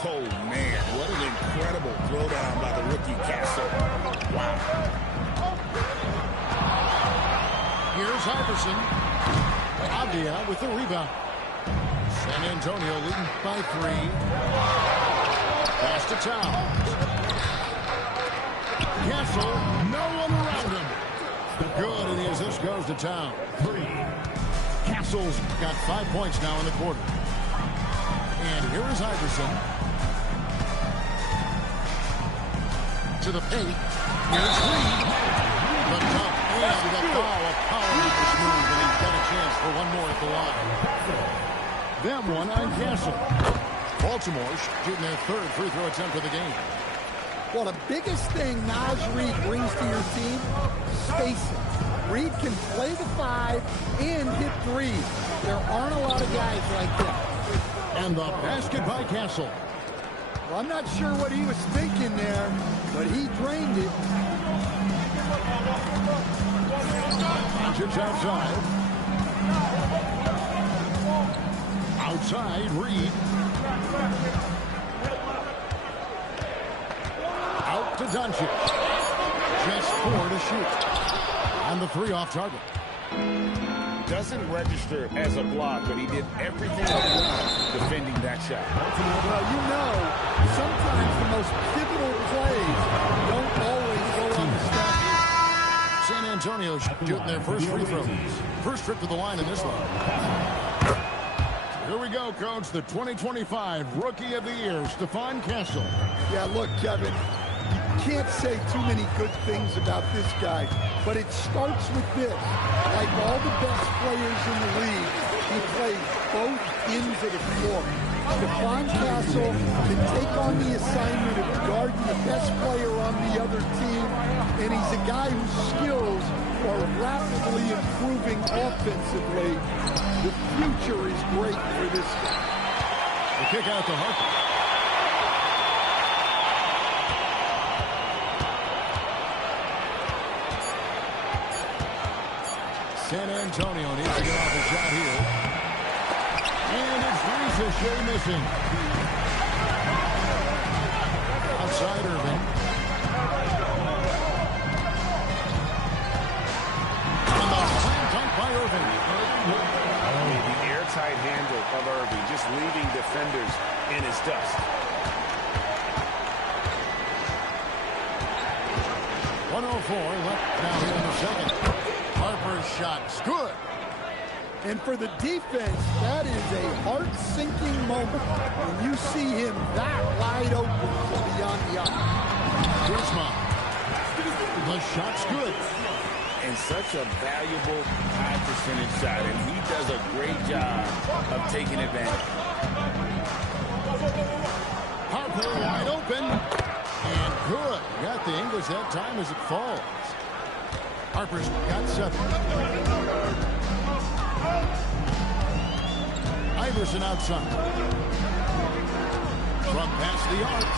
Oh, man, what an incredible throwdown by the rookie Castle. Wow. Here's Iverson. Avdia with the rebound. San Antonio leading by 3. Pass to Towns. Castle, no one around him. Good, and the assist goes to Towns. Castle's got 5 points now in the quarter. And here is Iverson. To the paint. Here's Reed. The dunk and the foul. A powerful move, and he's got a chance for one more at the line. Them one on Castle. Baltimore shooting their third free throw attempt of the game. Well, the biggest thing Naz Reid brings to your team, spacing. Reid can play the 5 and hit threes. There aren't a lot of guys like that. And the basket by Castle. Well, I'm not sure what he was thinking there, but he drained it. Just outside. Outside, Reed. Out to Doncic. Just 4 to shoot. And the 3 off target. Doesn't register as a block, but he did everything defending that shot. Well, you know, sometimes the most pivotal plays don't always go on the stat sheet. San Antonio shooting their first free throws. First trip to the line in this one. Here we go, Coach. The 2025 Rookie of the Year, Stephon Castle. Yeah, look, Kevin, you can't say too many good things about this guy, but it starts with this. Like all the best players in the league, he plays both ends of the floor. Stephon Castle can take on the assignment of guarding the best player on the other team, and he's a guy whose skills are rapidly improving offensively. The future is great for this guy. The kick out to Harper. San Antonio needs to get off a shot here. And it's Ricochet missing. Outside Irving. And the slam dunk by Irving. The airtight handle of Irving, just leaving defenders in his dust. 104 left now here in the second. Harper's shot's good. And for the defense, that is a heart-sinking moment when you see him that wide open from beyond the arc. Kuzma. The shot's good. And such a valuable high-percentage shot, and he does a great job of taking advantage. Harper wide open. And good. Got the English that time as it falls. Harper's got 7. Iverson outside. From past the arc.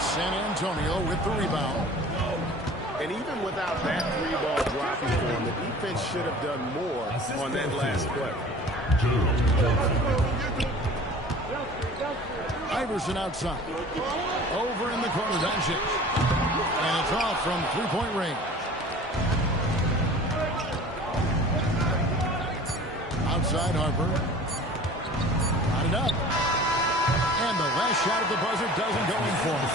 San Antonio with the rebound. And even without that 3-ball dropping for him, the defense should have done more on that last play. Iverson outside. Over in the corner, Doncic. And it's off from 3-point range. Outside Harper. Got it up. And the last shot of the buzzer doesn't go in for him.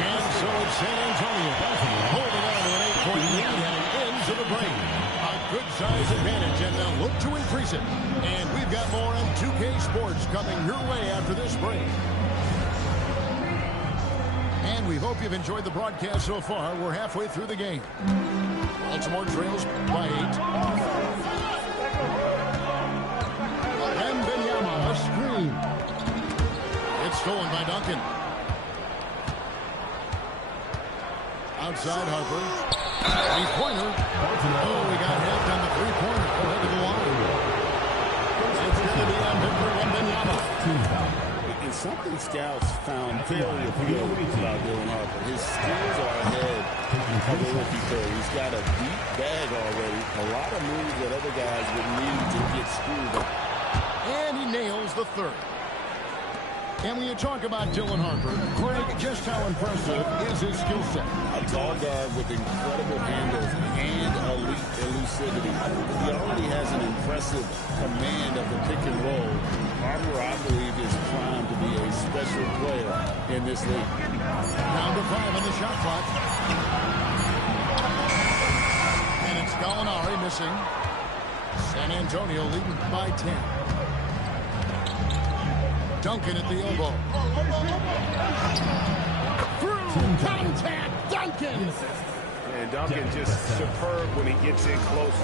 And so it's San Antonio holding on to an 8-point lead heading into the break. A good size advantage, and they'll look to increase it. And we've got more on 2K Sports coming your way after this break. And we hope you've enjoyed the broadcast so far. We're halfway through the game. Baltimore trails by 8. A screen. It's stolen by Duncan. Outside Harper. 3-pointer. Oh, we got hit on the 3-pointer. Go ahead to the line. It's going to be on Victor Wembanyama. And something scouts found very appealing about Dylan Harper. His skills are ahead of the rookie player. He's got a deep bag already. A lot of moves that other guys would need to get screwed up. And he nails the third. And when you talk about Dylan Harper, Craig, just how impressive is his skill set? A tall guard with incredible handles and elite elusivity. He already has an impressive command of the pick and roll. Harper, I believe, is primed to be a special player in this league. Down to 5 on the shot clock. And it's Gallinari missing. San Antonio leading by 10. Duncan at the elbow. Through contact, Duncan! And Duncan just superb when he gets in close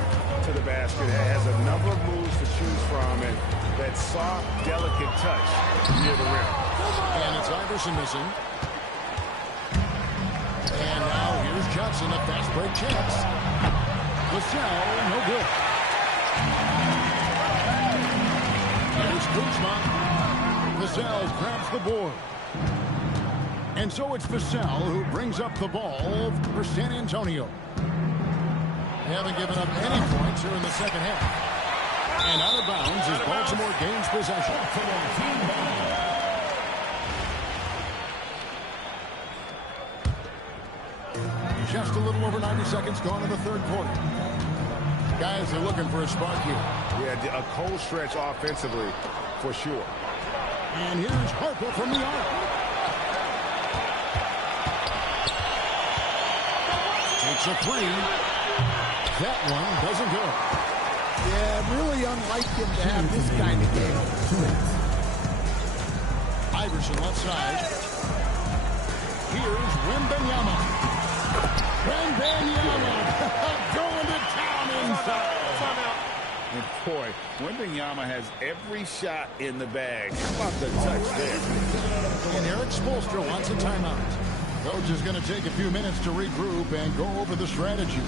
to the basket. Has a number of moves to choose from, and that soft, delicate touch near the rim. And it's Iverson missing. And now here's Johnson, a fast break chance. Vassell, no good. Here's Kuzma. Vassell grabs the board. And so it's Vassell who brings up the ball for San Antonio. They haven't given up any points here in the second half. And out of bounds is Baltimore gains possession. Just a little over 90 seconds gone in the third quarter. Guys are looking for a spark here. Yeah, a cold stretch offensively for sure. And here's Harper from the arc. Takes a three. That one doesn't go. Yeah, really unlike him to have this kind of game. Iverson left side. Here's Wembanyama. Wembanyama going to town inside. And boy, Wembanyama has every shot in the bag. How about the touch there? And Eric Spoelstra wants a timeout. Coach is going to take a few minutes to regroup and go over the strategy.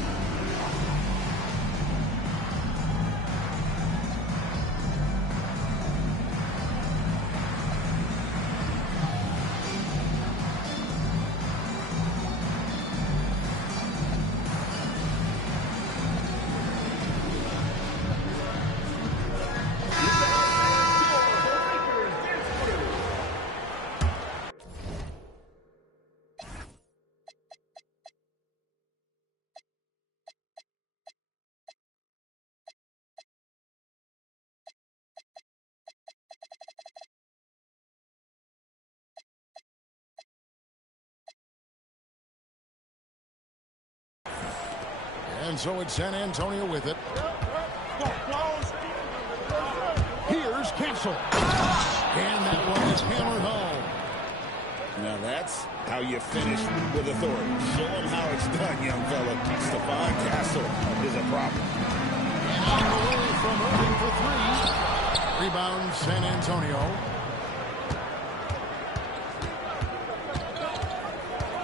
And so it's San Antonio with it. Here's Castle. And that one is hammered home. Now that's how you finish with authority. Show them how it's done, young fella. Stephon Castle is a problem. And on the way from Irving for three. Rebound San Antonio.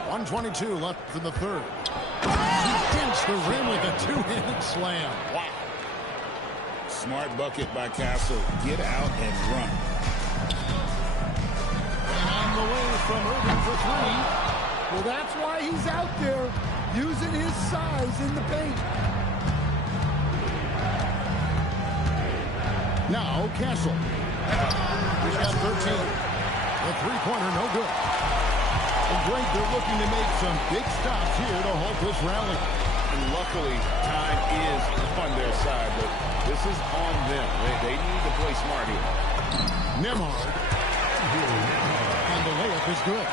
1:22 left in the third. Against the rim with a two-handed slam. Wow. Smart bucket by Castle. Get out and run. And on the way from Irving for three. Well, that's why he's out there, using his size in the paint. Now Castle. He's got 13. The three-pointer, no good. And great, they're looking to make some big stops here to halt this rally. And luckily, time is on their side, but this is on them. They need to play smart here. Nembhard. And the layup is good.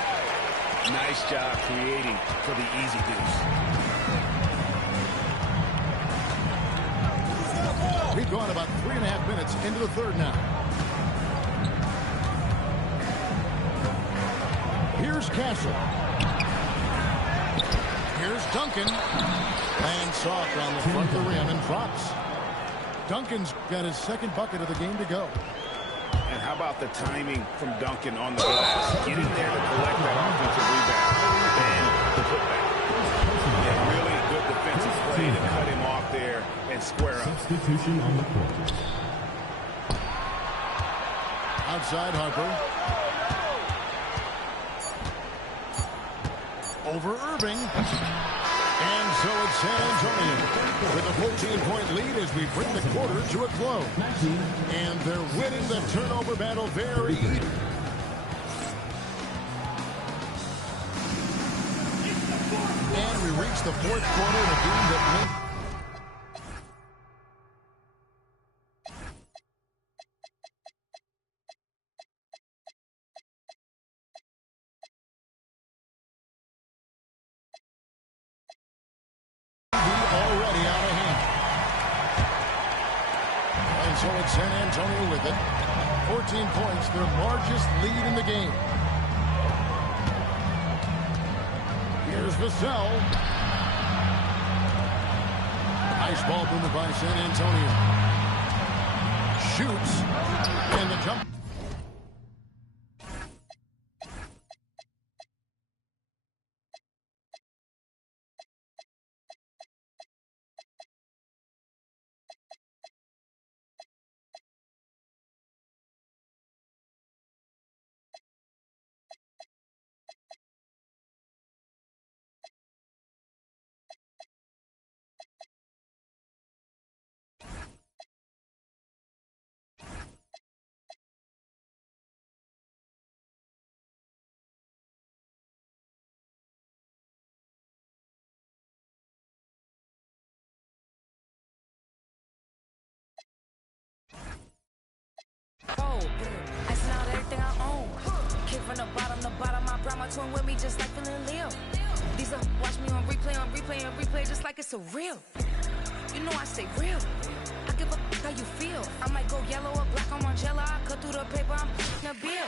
Nice job creating for the easy deuce. We've gone about 3.5 minutes into the third now. Here's Castle. Here's Duncan. And soft on the front of the rim and drops. Duncan's got his second bucket of the game to go. And how about the timing from Duncan on the glass? Getting there to collect that offensive rebound and the putback. Yeah, really good defensive play to cut him off there and square up. Substitution on the court. Outside Harper. Over Irving. And so it's San Antonio with a 14-point lead as we bring the quarter to a close. And they're winning the turnover battle very even. And we reach the fourth quarter in a game that San Antonio with it. 14 points, their largest lead in the game. Here's Vassell. Nice ball movement by San Antonio. Shoots. And the jump. Icing out everything I own. Kick from the bottom, I brought my twin with me just like feeling Leo. These up, watch me on replay, just like it's a real. You know I stay real. I give a how you feel. I might go yellow or black on Margiela. I cut through the paper, I'm a bill.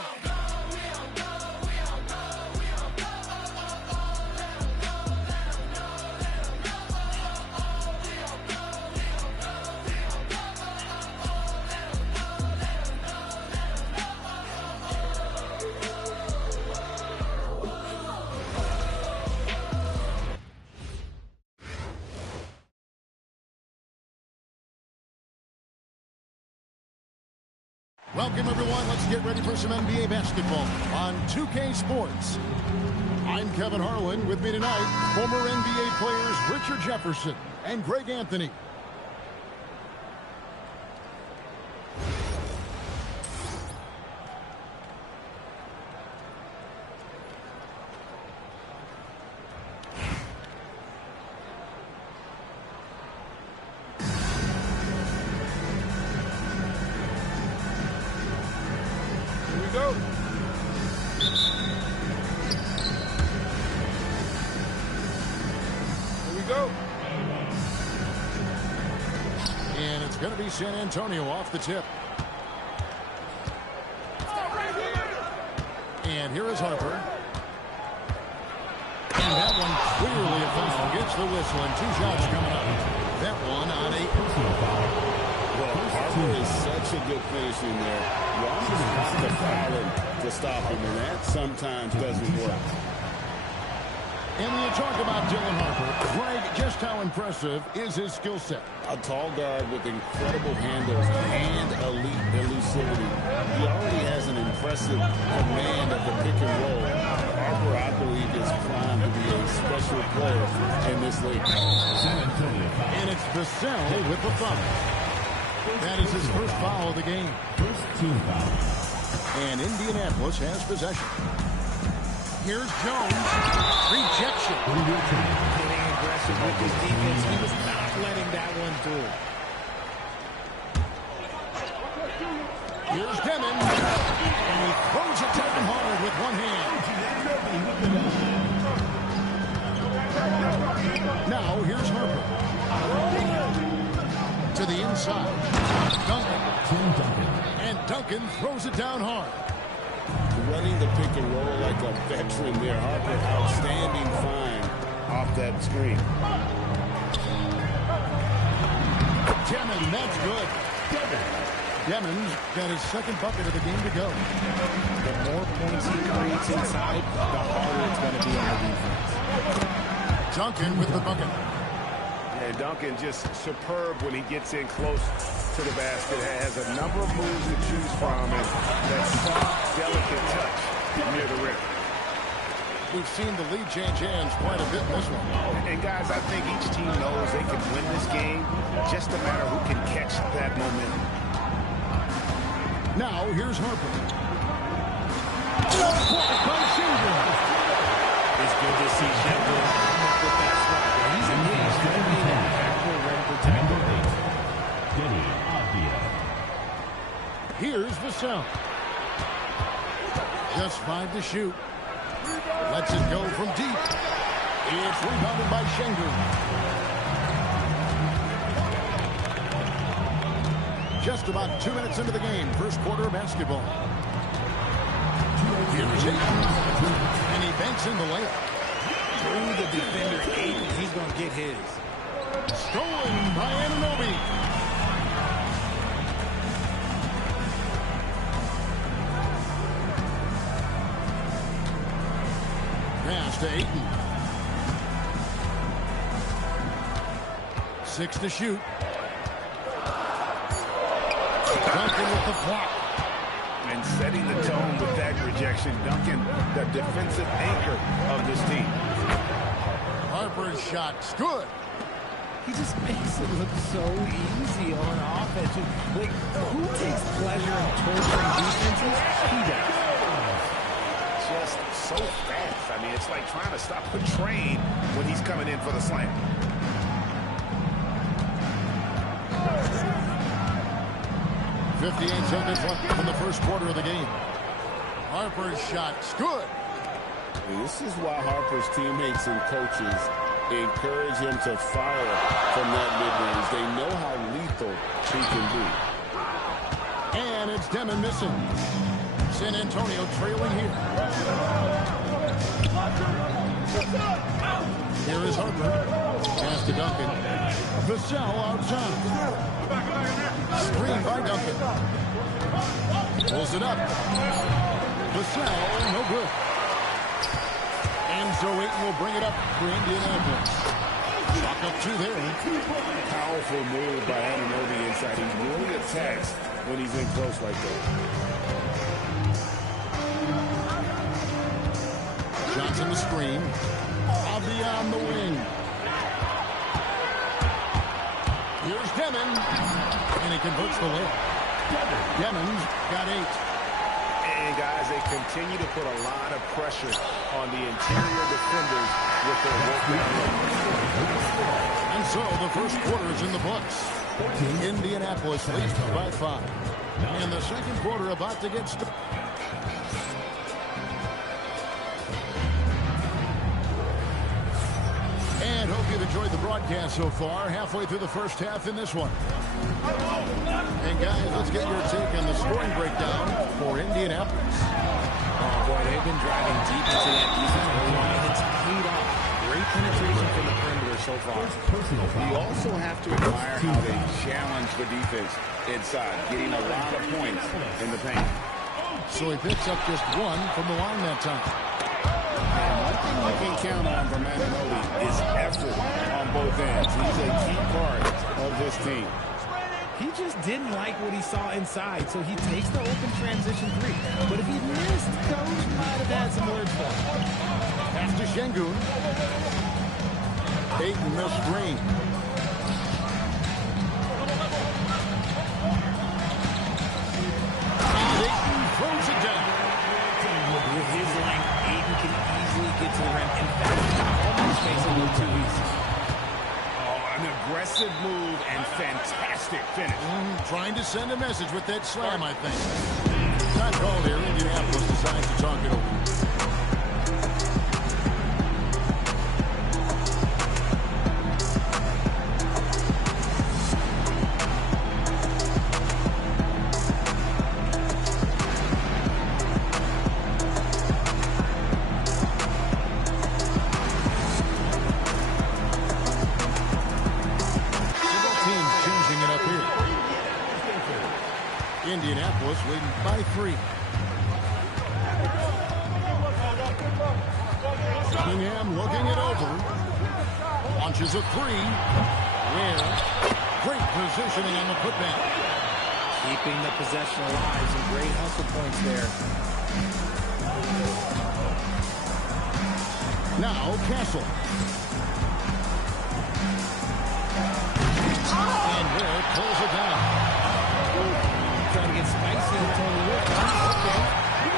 Welcome, everyone. Let's get ready for some NBA basketball on 2K Sports. I'm Kevin Harlan. With me tonight, former NBA players Richard Jefferson and Greg Anthony. Going to be San Antonio off the tip. And here is Harper. And that one clearly a foul. Gets the whistle and 2 shots coming up. That one on a personal foul. Well, Harper is such a good finisher in there. You almost have to foul him to stop him, and that sometimes doesn't work. And when you talk about Dylan Harper, Greg, just how impressive is his skill set? A tall guard with incredible handles and elite elusivity. He already has an impressive command of the pick and roll. Harper, I believe, is primed to be a special player in this league. And it's Vassell with the foul. That is his first foul of the game. First team foul. And Indianapolis has possession. Here's Jones. Rejection. Getting aggressive with his defense. He was not letting that one through. Here's Demon. And he throws it down hard with one hand. Now here's Harper. To the inside. Duncan. And Duncan throws it down hard. Running the pick and roll like a veteran there. Harper, outstanding find off that screen. Demon, that's good. Demon's got his second bucket of the game to go. The more points he creates inside, the harder it's going to be on the defense. Duncan with the bucket. And Duncan just superb when he gets in close to the basket. Has a number of moves to choose from, and that soft, delicate touch near the rim. We've seen the lead change hands quite a bit in this one. And guys, I think each team knows they can win this game. Just a matter who can catch that momentum. Now here's Harper. It's good to see Shepard come up with that swap. He's engaged in being an impactful rim protector. Here's Vassell. Just 5 to shoot. Lets it go from deep. It's rebounded by Schengen. just about 2 minutes into the game. First quarter of basketball. Here's Ayton. And he banks in the layup. Through the defender, Ayton. He's going to get his. Stolen by Anunoby. Pass to Ayton. 6 to shoot. Duncan with the block. And setting the tone with that rejection. Duncan, the defensive anchor of this team. Harper's shot's good. He just makes it look so easy on offense. Like, who takes pleasure in torturing defenses? He does. Just so fast. I mean, it's like trying to stop a train when he's coming in for the slam. .58 seconds left in the first quarter of the game. Harper's shot's good. This is why Harper's teammates and coaches encourage him to fire from that mid-range. They know how lethal he can be. And it's Demon missing. San Antonio trailing here. Here is Harper. Pass to Duncan. Vassell outside. Screen by Duncan. Pulls it up. Vassell, no good. And so Ayton will bring it up for Indianapolis. Chalk up 2 there. Powerful move by Anunoby inside. He really attacks when he's in close like that. Johnson the screen. Beyond the wing. Here's Demon. And he converts the layup. Demon's got 8. And guys, they continue to put a lot of pressure on the interior defenders with their work. And so the first quarter is in the books. Indianapolis leads by 5. And the second quarter about to get started. And hope you've enjoyed the broadcast so far. Halfway through the first half in this one. And guys, let's get your take on the scoring breakdown for Indianapolis. Oh, boy, they've been driving deep into that defense early on. It's paid off. Great penetration from the perimeter so far. You also have to admire how they challenge the defense inside, getting a lot of points in the paint. So he picks up just 1 from the line that time. And one thing you can count on from Anunoby is effort on both ends. He's a key part of this team. He just didn't like what he saw inside, so he takes the open transition 3. But if he missed, Coach might have had some words for him. Pass to Şengün. Ayton the screen. And Ayton throws it down. With his length, Ayton can easily get to the rim. In fact, almost makes it look too easy. Oh, an aggressive move and fantastic finish. Trying to send a message with that slam, I think. Not called here. Indianapolis decides to talk it over. Indianapolis leading by 3. Cunningham looking it over. Launches a 3. Where? Great positioning on the putback. Keeping the possession alive. Some great hustle points there. Now Castle. And Ware pulls it down. Trying to get spicy and Tony Wood. Okay.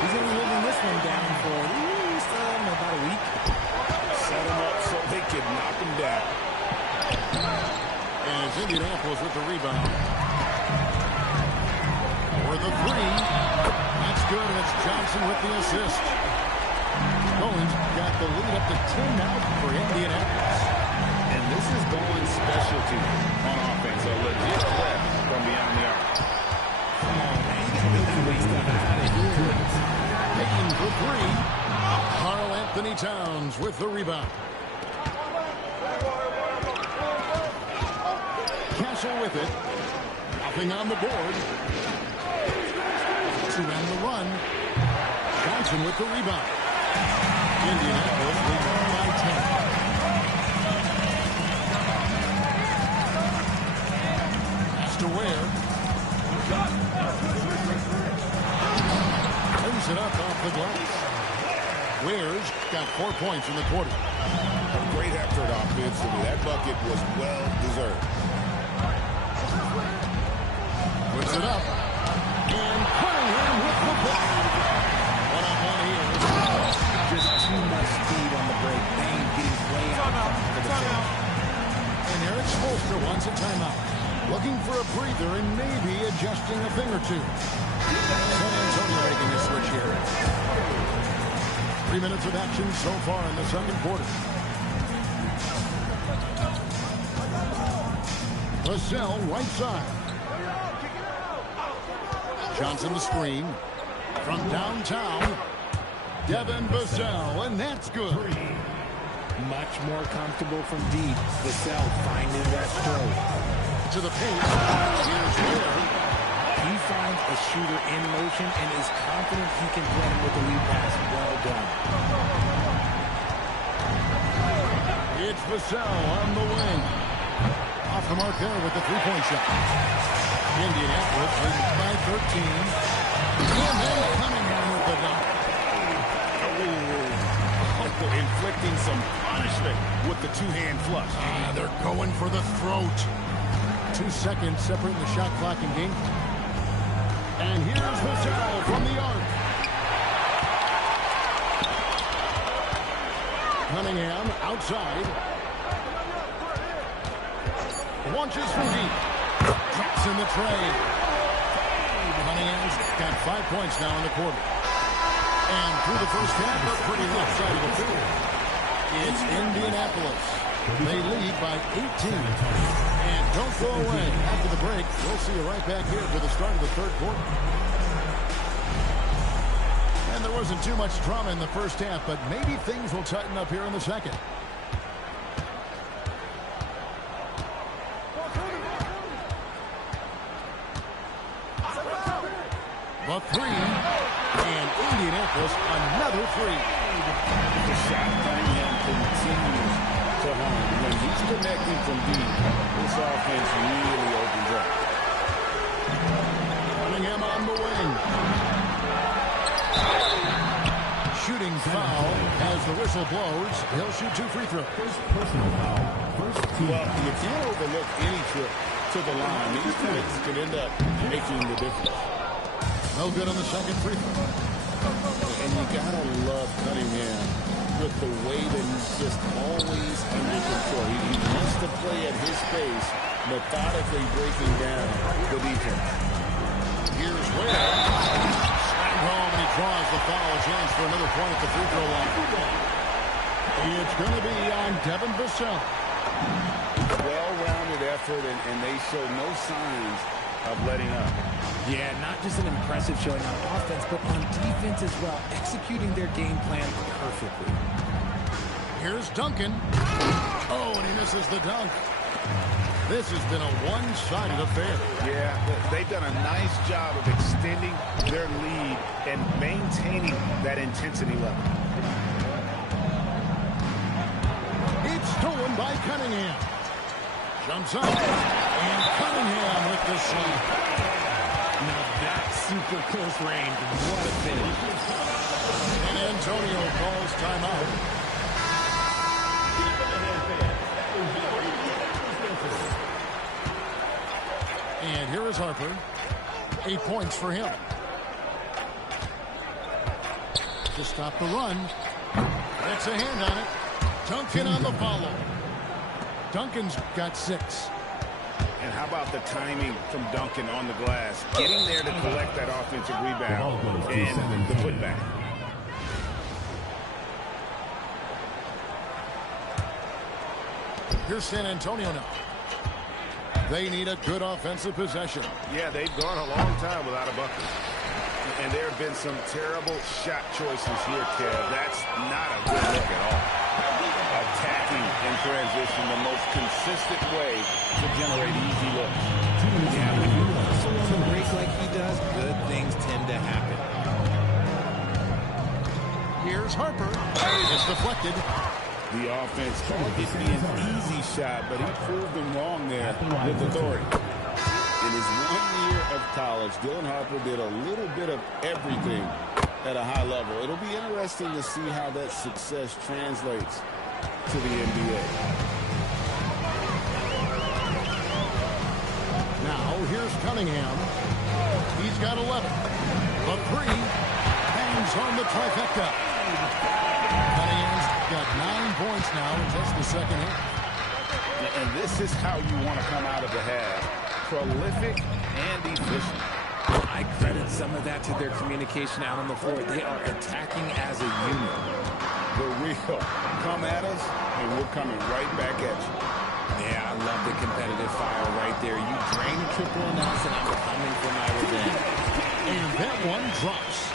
He's going to be living this one down for about a week. Set him up so they could knock him down. And it's Indianapolis with the rebound. For the 3. That's good, and it's Johnson with the assist. Owens got the lead up to 10 now for Indianapolis. And This is going specialty on offense. A legit threat from beyond the arc. Taking for three. Karl Anthony Towns with the rebound. Castle with it. Nothing on the board. To end the run. Johnson with the rebound. Indianapolis leads by 10. Pass to Ware. Brings it up off the glass. Ware's got 4 points in the quarter. A great effort offensively. That bucket was well deserved. Puts it up. And Cunningham with the block. One-on-one here. Just too much speed on the break. Bane getting way out for the finish. And Eric Spoelstra wants a timeout. Looking for a breather and maybe adjusting a thing or two. San Antonio making a switch here. 3 minutes of action so far in the second quarter. Vassell right side. Johnson the screen. From downtown, Devin Vassell, and that's good. Much more comfortable from deep. Vassell finding that stroke. To the paint. Here's Ware. He finds a shooter in motion and is confident he can thread him with the lead pass. Well done. It's Vassell on the wing. Off the mark there with the three-point shot. Indianapolis leads by 13. And then Cunningham with the dunk. Inflicting some punishment with the two-hand flush. They're going for the throat. 2 seconds separating the shot clock and game. And here's Vassell from the arc. Cunningham outside. Launches from deep. Drops in the tray. Cunningham's got 5 points now in the quarter. And through the first half, they're pretty left side of the field. It's Indianapolis. They lead by 18. And don't go away. After the break, we'll see you right back here for the start of the third quarter. And there wasn't too much drama in the first half, but maybe things will tighten up here in the second. The three. And Indianapolis, another three. The shot Cunningham continues to home. When he's connecting from deep, this offense really opens up. Cunningham on the wing. Shooting foul as the whistle blows. He'll shoot 2 free throws. First personal foul. First team. Well, you can't overlook any trip to the line. These points could end up making the difference. No good on the second free throw. And you gotta love Cunningham with the way that he's just always under control. He wants to play at his pace, methodically breaking down the defense. Here's Ware. Slam home, and he draws the foul. A chance for another point at the free throw line. It's going to be on Devin Vassell. Well-rounded effort, and they show no signs of letting up. Yeah, not just an impressive showing on offense, but on defense as well, executing their game plan perfectly. Here's Duncan. Oh, and he misses the dunk. This has been a one-sided affair. Yeah, they've done a nice job of extending their lead and maintaining that intensity level. It's stolen by Cunningham. Jumps up, and Cunningham with the shot. Now that's super close range. What a finish. And Antonio calls timeout. And here is Harper. 8 points for him. To stop the run. That's a hand on it. Duncan on the follow. Duncan's got 6. And how about the timing from Duncan on the glass? Getting there to collect that offensive rebound and the putback. Here's San Antonio now. They need a good offensive possession. Yeah, they've gone a long time without a bucket. And there have been some terrible shot choices here, Kev. That's not a good look at all. Attacking in transition, the most consistent way to generate easy looks. Yeah, when you hustle on the break like he does, good things tend to happen. Here's Harper. It's deflected. The offense thought it'd be an easy shot, but he proved them wrong there with authority. In his 1 year of college, Dylan Harper did a little bit of everything at a high level. It'll be interesting to see how that success translates to the NBA. Now, here's Cunningham. He's got 11. The three hangs on the trifecta. Cunningham's got 9 points now in just the second half. And this is how you want to come out of the half. Prolific and efficient. I credit some of that to their communication out on the floor. They are attacking as a unit. The real come at us, and we're coming right back at you. Yeah, I love the competitive fire right there. You drain triple on us, and I'm coming for my revenge. And that one drops.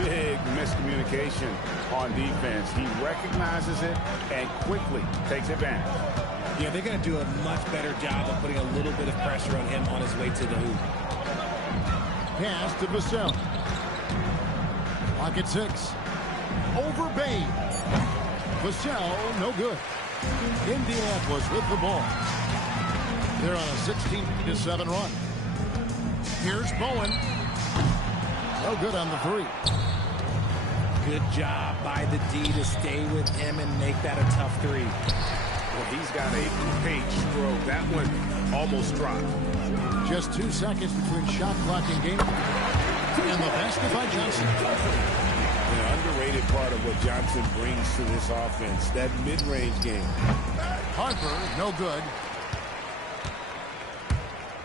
Big miscommunication on defense. He recognizes it and quickly takes advantage. Yeah, they're going to do a much better job of putting a little bit of pressure on him on his way to the hoop. Pass to Vassell. Clock at 6. Over Bain. Vassell, no good. Indianapolis with the ball. They're on a 16-7 run. Here's Bowen. No good on the three. Good job by the D to stay with him and make that a tough three. Well, he's got a great stroke. That one almost dropped. Just 2 seconds between shot clock and game. And the basket by Johnson. The underrated part of what Johnson brings to this offense, that mid-range game. Harper, no good.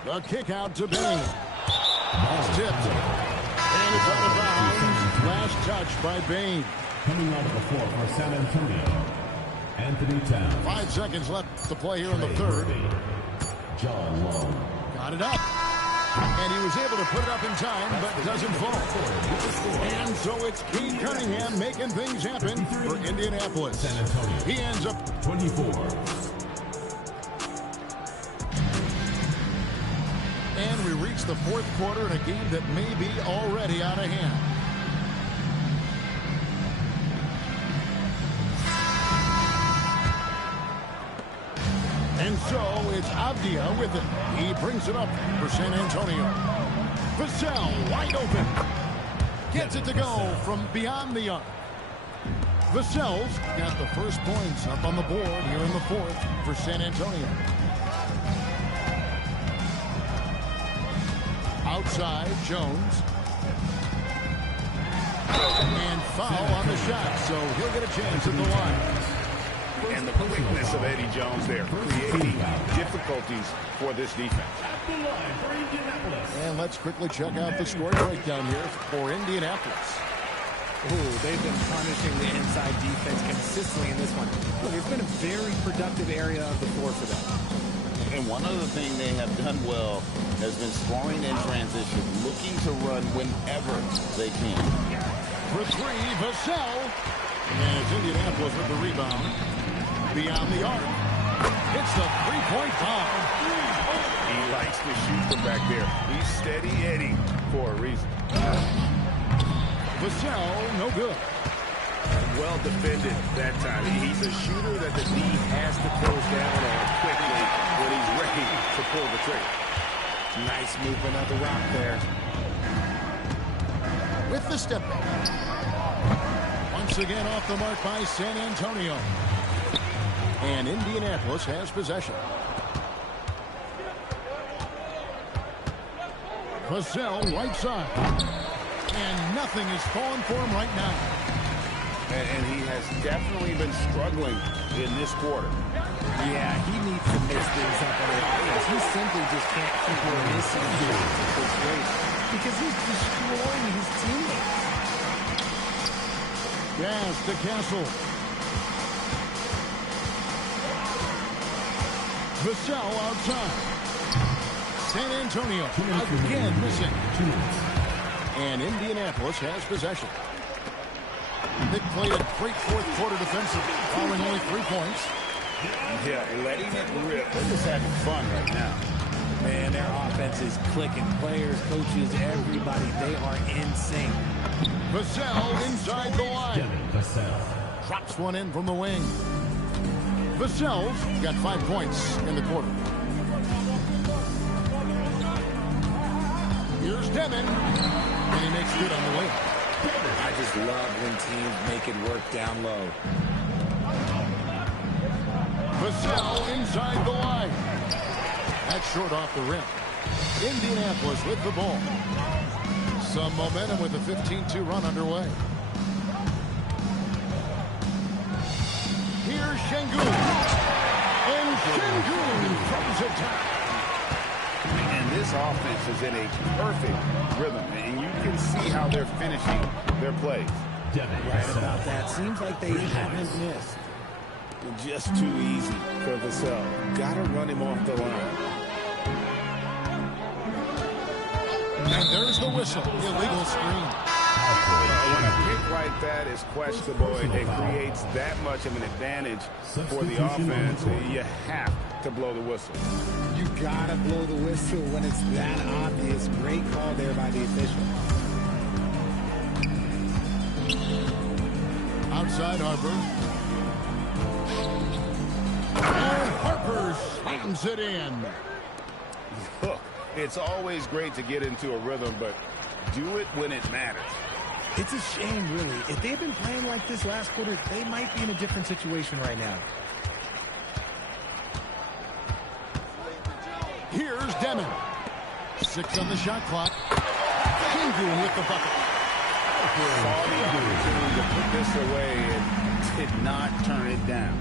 The kick out to Bain. It's tipped. And it's out of bounds. Last touch by Bain. Coming off the floor for San Antonio, Anthony Towns. 5 seconds left to play here in the third. John Long. Got it up. And he was able to put it up in time, but doesn't fall. And so it's Cade Cunningham making things happen for Indianapolis. San Antonio. He ends up 24. And we reach the fourth quarter in a game that may be already out of hand. And so it's Avdia with it. He brings it up for San Antonio. Vassell wide open. Gets it to go from beyond the arc. Vassell's got the first points up on the board here in the fourth for San Antonio. Outside, Jones. And foul on the shot, so he'll get a chance at the line. And the quickness of Eddie Jones there, creating difficulties for this defense. And let's quickly check out the scoring breakdown here for Indianapolis. Ooh, they've been punishing the inside defense consistently in this one. Look, it's been a very productive area of the floor for them. And one other thing they have done well has been scoring in transition, looking to run whenever they can. For three, Vassell. And it's Indianapolis with the rebound. Beyond the arc. It's the three-point bomb. He likes to shoot from back there. He's steady Eddie for a reason. Vassell, no good. Well defended that time. He's a shooter that the D has to close down on quickly when he's ready to pull the trigger. Nice movement of the rock there. With the step back. Once again off the mark by San Antonio. And Indianapolis has possession. Vassell right side. And nothing is falling for him right now. And he has definitely been struggling in this quarter. Yeah, he needs to mix things up on the offense. He simply just can't keep missing this rate because he's destroying his teammates. Gas to Castle. Vassell outside. San Antonio again missing. And Indianapolis has possession. They played a great fourth quarter defensively, following only 3 points. Yeah, letting it rip. They're just having fun right now. Man, their offense is clicking. Players, coaches, everybody, they are in sync. Vassell inside the line. Drops one in from the wing. Vassell's got 5 points in the quarter. Here's Demon, and he makes good on the way. I just love when teams make it work down low. Vassell inside the line. That's short off the rim. Indianapolis with the ball. Some momentum with a 15-2 run underway. Here's Şengün. And Şengün throws it down. And this offense is in a perfect rhythm, and you can see how they're finishing their plays. Right about that. Seems like they haven't missed. Just too easy for Vassell. Got to run him off the line. And there's the whistle. Illegal screen. When a pick like that is questionable, it creates that much of an advantage for the offense. You have to blow the whistle. You gotta blow the whistle when it's that obvious. Great call there by the official. Outside Harper. And Harper slams it in. Look, it's always great to get into a rhythm, but do it when it matters. It's a shame, really. If they've been playing like this last quarter, they might be in a different situation right now. Here's Demon. 6 on the shot clock. Şengün with the bucket. Saw the opportunity to put this away and did not turn it down.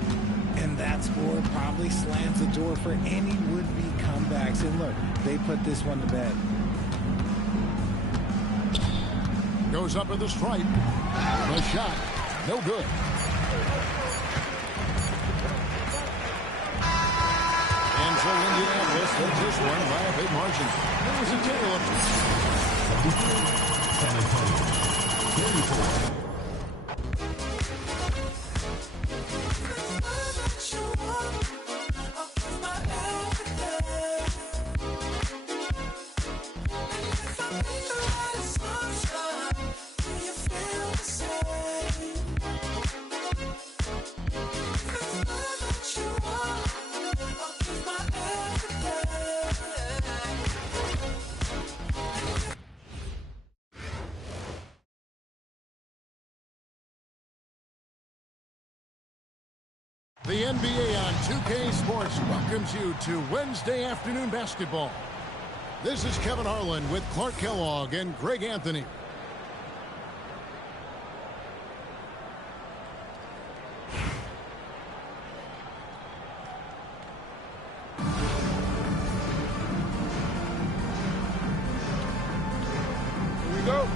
And that score probably slams the door for any would-be comebacks. And look, they put this one to bed. Goes up at the stripe. The shot, no good. And so Indianapolis wins this one by a big margin. It was a tale of San Antonio 34. The NBA on 2K Sports welcomes you to Wednesday afternoon basketball. This is Kevin Harlan with Clark Kellogg and Greg Anthony. Here we go.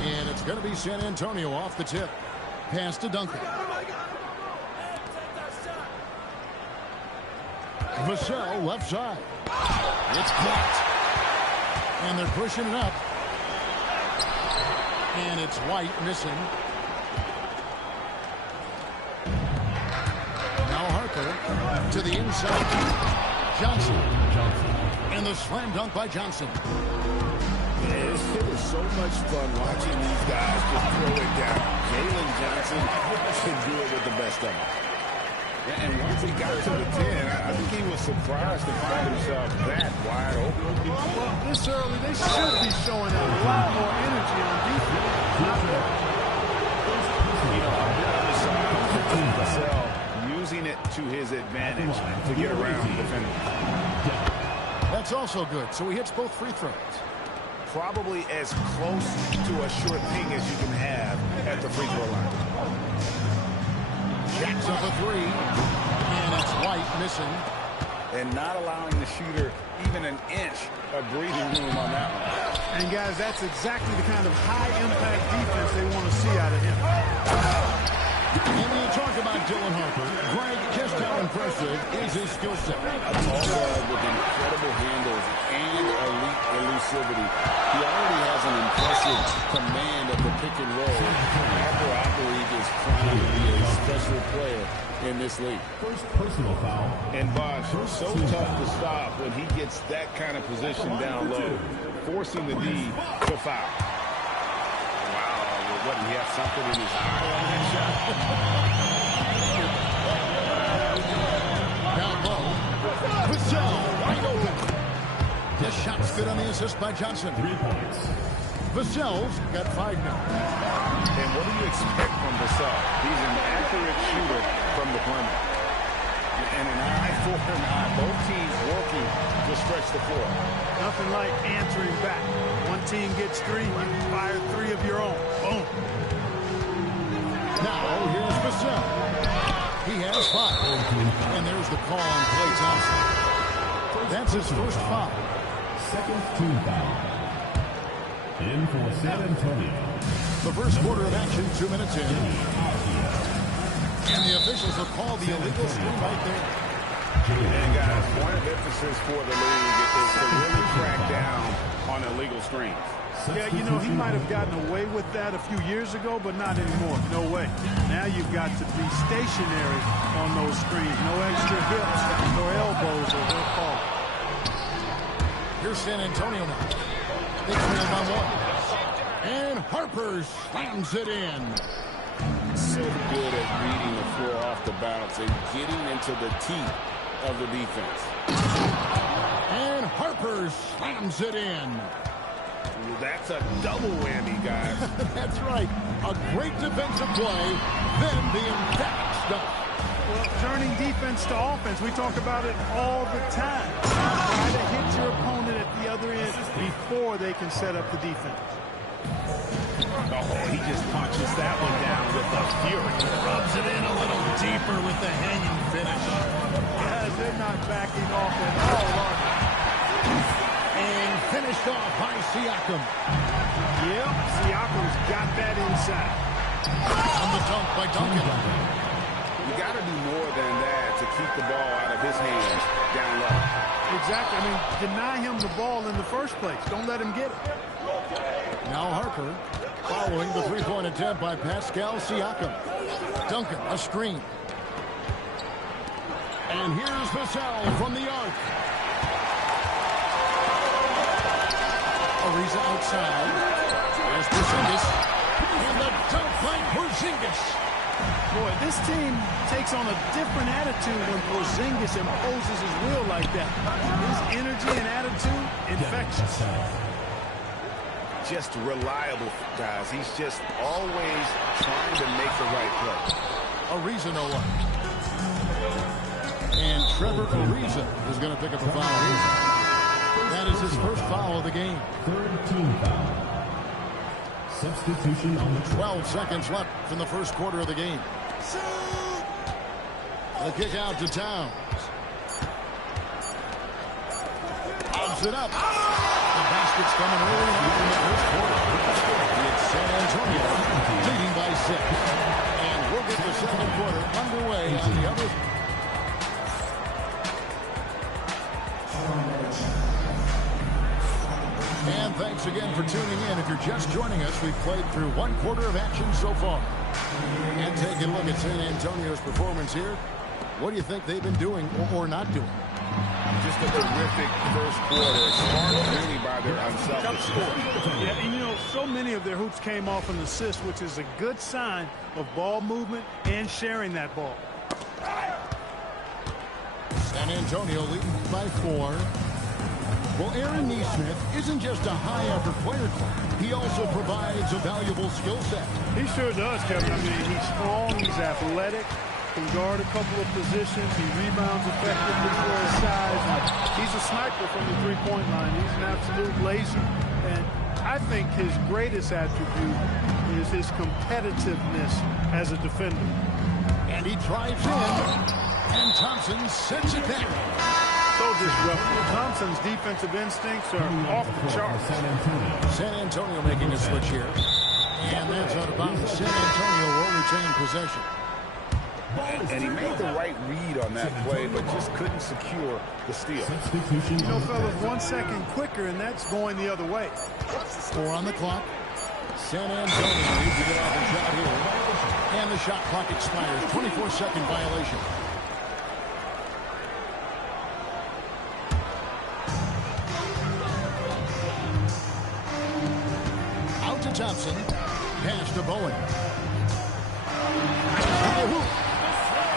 And it's going to be San Antonio off the tip. Pass to Duncan. Vassell left side. It's blocked. And they're pushing it up. And it's White missing. Now Harper to the inside. Johnson. And the slam dunk by Johnson. It was so much fun watching these guys just throw it down. Jalen Johnson can do it with the best of them. And once he got to the 10, I think he was surprised to find himself that wide open. Well, this early, they should be showing a lot more energy on defense. You know, a bit on the side, Vassell using it to his advantage to get around defenders. That's also good. So he hits both free throws. Probably as close to a sure thing as you can have at the free throw line. Jacks up a three. And it's White missing. And not allowing the shooter even an inch of breathing room on that one. And guys, that's exactly the kind of high-impact defense they want to see out of him. And when you talk about Dylan Harper, Greg, just how impressive is his skill set? A tall guard with incredible handles and elite elusivity. He already has an impressive command of the pick and roll. Harper, I believe, is primed to be a special player in this league. First personal foul. And Bosh, so tough to stop when he gets that kind of position down low, forcing the D to foul. Wow, what, he has something in his eye on that shot? Down low. Vassell, wide open. This shot's good on the assist by Johnson. 3 points. Vassell's got 5 now. And what do you expect from Vassell? He's an accurate shooter from the perimeter. And an eye for an eye. Both teams working to stretch the floor. Nothing like answering back. One team gets 3, you fire 3 of your own. Boom. Now, here's Vassell. He has 5. And there's the call on Klay Thompson. That's his first foul. Second team foul. In for San Antonio. The first quarter of action, 2 minutes in. And the officials have called the illegal screen right there. And guys, point of emphasis for the league is to really crack down on illegal screens. Yeah, you know, he might have gotten away with that a few years ago, but not anymore. No way. Now you've got to be stationary on those screens. No extra hips or elbows or they're called. Here's San Antonio now. They trail by 1. And Harper slams it in. So good at reading the floor off the bounce and getting into the teeth of the defense. And Harper slams it in. That's a double whammy, guys. That's right. A great defensive play, then the emphatic stuff. Well, turning defense to offense, we talk about it all the time. Try to hit your opponent at the other end before they can set up the defense. Oh, he just punches that one down with a fury. Rubs it in a little deeper with the hanging finish. Guys, they're not backing off at all, are they? And finished off by Siakam. Yep, Siakam's got that inside. On the dunk by Duncan. You got to do more than that to keep the ball out of his hands down low. Exactly. I mean, deny him the ball in the first place. Don't let him get it. Now Harper following the three-point attempt by Pascal Siakam. Duncan, a screen. And here's Vassell from the arc. Ariza outside. There's Porzingis. And the dunk by Porzingis. Boy, this team takes on a different attitude when Porzingis imposes his will like that. His energy and attitude, infectious. Just reliable, guys. He's just always trying to make the right play. Ariza no one. And Trevor Ariza is going to pick up a foul here. That is his first foul of the game. Third team foul. Substitution on the 12 seconds left in the first quarter of the game. The kick out to Towns. Pops it up. The basket's coming early in the first quarter. It's San Antonio leading by 6. And we'll get the second quarter underway on the other. And thanks again for tuning in. If you're just joining us, we've played through 1 quarter of action so far. And taking a look at San Antonio's performance here. What do you think they've been doing or not doing? Just a terrific first quarter. Sparked really by their unselfishness. Yeah, and you know, so many of their hoops came off an assist, which is a good sign of ball movement and sharing that ball. San Antonio leading by 4. Well, Aaron Nesmith isn't just a high-effort player. He also provides a valuable skill set. He sure does, Kevin. I mean, he's strong, he's athletic, can guard a couple of positions, he rebounds effectively for his size. He's a sniper from the three-point line. He's an absolute laser. And I think his greatest attribute is his competitiveness as a defender. And he drives in, and Thompson sets it down. So disruptive. Thompson's defensive instincts are off the charts. San Antonio making a switch here. And that's out of bounds. San Antonio will retain possession. And he made the right read on that play, but just couldn't secure the steal. You know, fellas, 1 second quicker, and that's going the other way. 4 on the clock. San Antonio needs to get off a shot here. And the shot clock expires. 24-second violation. Out to Thompson. Pass to Bowen.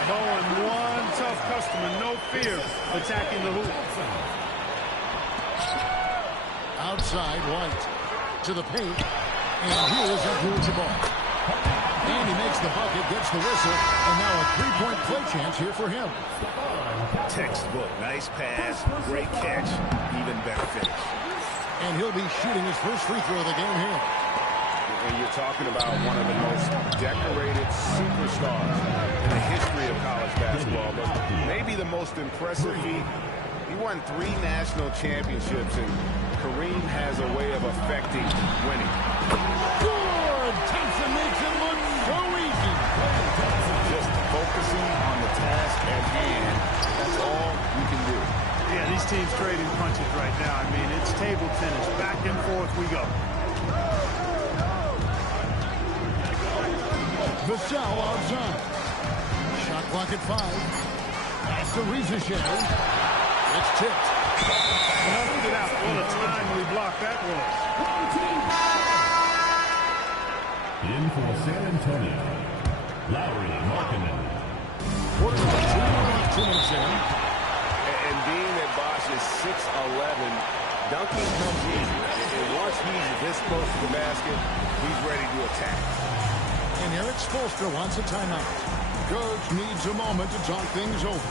Bowen, one tough customer, no fear, attacking the hoop. Outside, White to the paint. And here's Abdul-Jabbar. And he makes the bucket, gets the whistle, and now a three-point play chance here for him. Textbook. Nice pass, great catch, even better finish. And he'll be shooting his first free throw of the game here. And you're talking about one of the most decorated superstars in the history of college basketball, but maybe the most impressive feat. He won 3 national championships, and Kareem has a way of affecting winning. Good! Thompson makes it look so easy. Just focusing on the task at hand, that's all you can do. Yeah, these teams trading punches right now. I mean, it's table tennis. Back and forth we go. Vassell outside. Shot clock at 5. Pass to Rizachet. It's tipped. Knocked it out. What a timely block that was. In for San Antonio, Lowry Markkanen. Quarter of 2 minutes in. And being that Bosch is 6'11", dunking comes easy. And once he's this close to the basket, he's ready to attack. And Eric Spoelstra wants a timeout. Coach needs a moment to talk things over.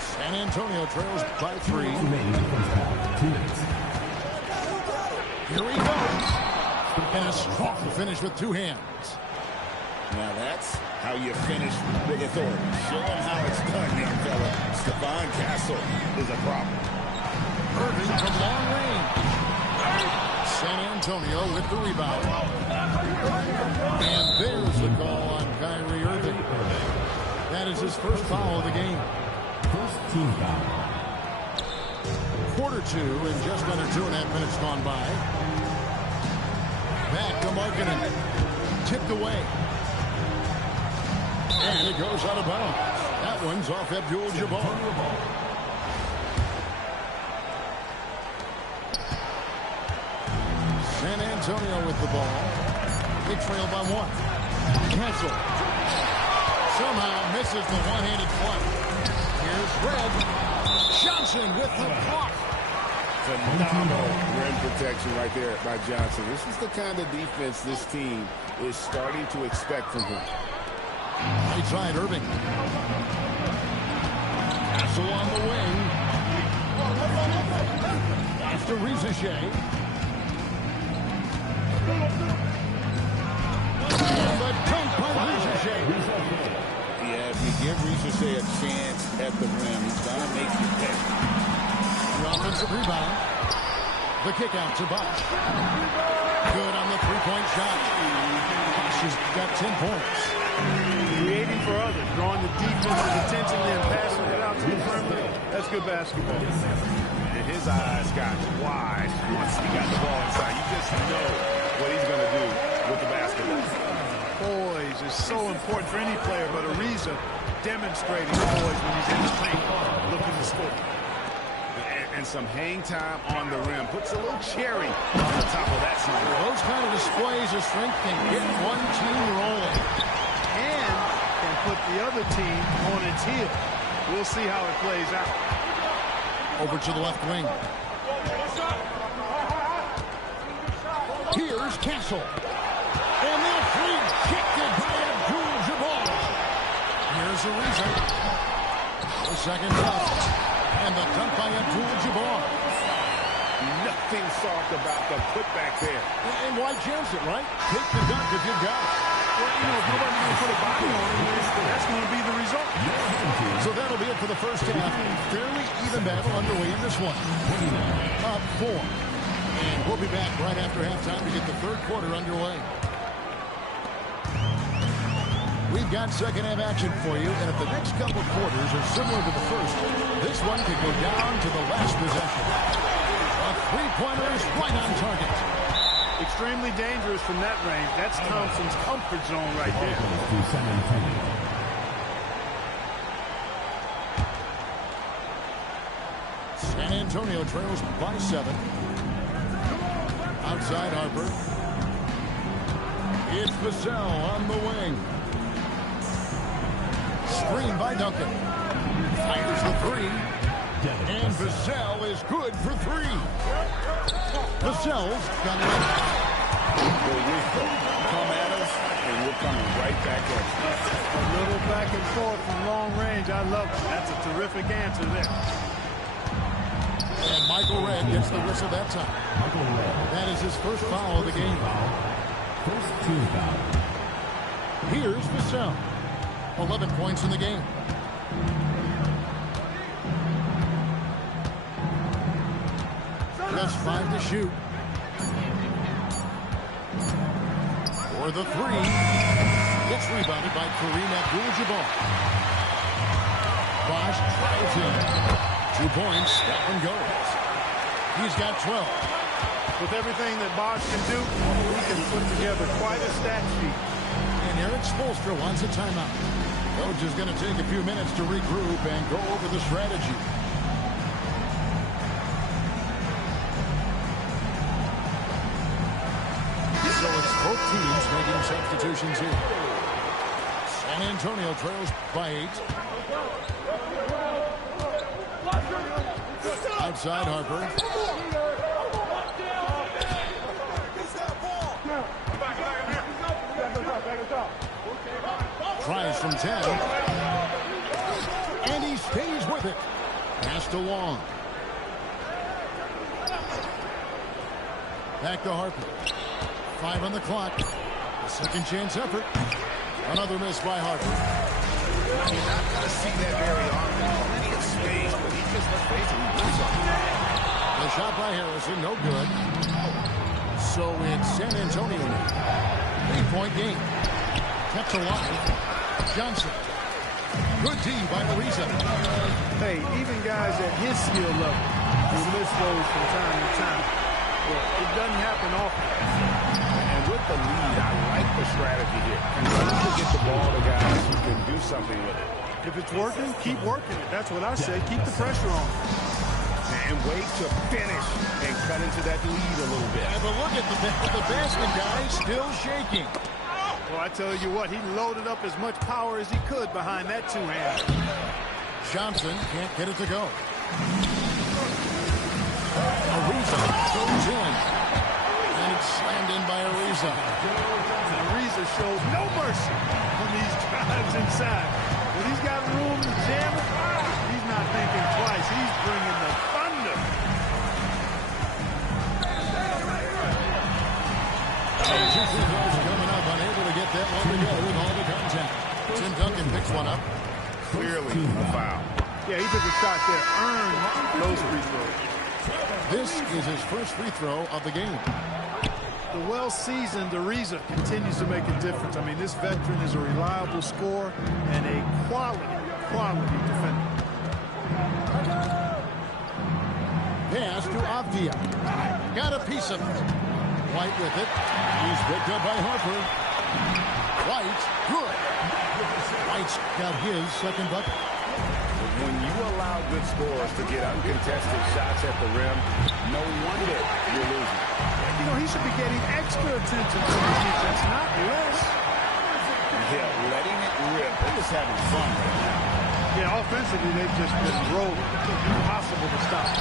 San Antonio trails by 3. Here he goes. And a strong finish with 2 hands. Now that's how you finish with authority. Show him how it's done, young fella. Stephon Castle is a problem. Irving from long range. San Antonio with the rebound. And there's the call on Kyrie Irving. That is his first foul of the game. First team foul. Quarter 2 and just under 2.5 minutes gone by. Back to Markkanen. Tipped away. And it goes out of bounds. That one's off Abdul-Jabbar. San Antonio with the ball. They trail by 1. Cancel. Somehow misses the one-handed play. Here's Red. Johnson with the block. Phenomenal rim protection right there by Johnson. This is the kind of defense this team is starting to expect from him. Right side, Irving. Castle on the wing. After Rizachet. And the dunk by Rizachet. Yeah, if you give Rizachet a chance at the rim, he's going to make you pay. The offensive rebound. The kick out to Bosch. Good on the three-point shot. Bosch has got 10 points. Creating for others, drawing the defense's attention, then passing it out to the perimeter. That's good basketball. And his eyes got wide once he got the ball inside. You just know what he's going to do with the basketball. Poise is so important for any player, but Ariza demonstrating poise when he's in the paint looking to score. And some hang time on the rim. Puts a little cherry on the top of that slam. Those kind of displays of strength can get one team rolling. And can put the other team on its heel. We'll see how it plays out. Over to the left wing. Here's Castle. And they're free kicked by Abdul-Jabbar. Here's Ariza. The second touch. And the dunk by Abdul-Jabbar. Nothing soft about the putback there. And why chance it, right? Take the dunk if you've got it. Well, you know, if nobody's going to put a body on it, that's going to be the result. So that'll that'll be it for the first half. Fairly even battle underway in this one. Up 4. And we'll be back right after halftime to get the third quarter underway. We've got second half action for you, and if the next couple quarters are similar to the first, this one could go down to the last possession. A three-pointer is right on target. Extremely dangerous from that range. That's Thompson's comfort zone right there. San Antonio trails by 7. Outside Harper. It's Vassell on the wing. Screen by Duncan. Fires the 3. And Vassell is good for 3. Vassell's got it. Come at us, and we're coming right back at you. A little back and forth from long range. I love it. That's a terrific answer there. And Michael Redd gets the whistle that time. That is his first foul of the game. First team foul. Here's Vassell. 11 points in the game. Just 5 to shoot. For the 3. It's rebounded by Kareem Abdul-Jabbar. Bosch drives in. 2 points. That one goes. He's got 12. With everything that Bosch can do, he can put together quite a stat sheet. And Eric Spoelstra wants a timeout. Coach is going to take a few minutes to regroup and go over the strategy. So it's both teams making substitutions here. San Antonio trails by 8. Outside Harper. Tries from 10. And he stays with it. Pass to Long. Back to Harper. 5 on the clock. A second chance effort. Another miss by Harper. You're not going to see that very often. Plenty of space, but he just, let's face it, he moves on. The shot by Harrison, no good. So it's San Antonio now. 3-point game. Kept alive. Johnson. Good D by Ariza. Hey, even guys at his skill level will miss those from time to time. But it doesn't happen often. And with the lead, I like the strategy here. Continue to get the ball to guys who can do something with it. If it's working, keep working it. That's what I say. Keep the pressure on. And wait to finish and cut into that lead a little bit. Have a look at the basket, guys. Still shaking. Well, I tell you what, he loaded up as much power as he could behind that two-hand. Johnson can't get it to go. Ariza goes in. And it's slammed in by Ariza. Ariza shows no mercy when these drives inside. When he's got room to jam it, he's not thinking twice. He's bringing the thunder. Coming up, unable to get that one together with all the contact. Tim Duncan picks one up. Clearly a foul. Yeah, he took a shot there. Earned those free throws. This is his first free throw of the game. The well-seasoned Ariza continues to make a difference. I mean, this veteran is a reliable scorer and a quality defender. Pass to Avdia. Got a piece of it. White with it. He's picked up by Harper. White, good. White's got his second bucket. When you allow good scorers to get uncontested shots at the rim, no wonder you're losing. You know, he should be getting extra attention from the defense, not less. Yeah, letting it rip. They're just having fun right now. Yeah, offensively, they've just been rolling. Impossible to stop.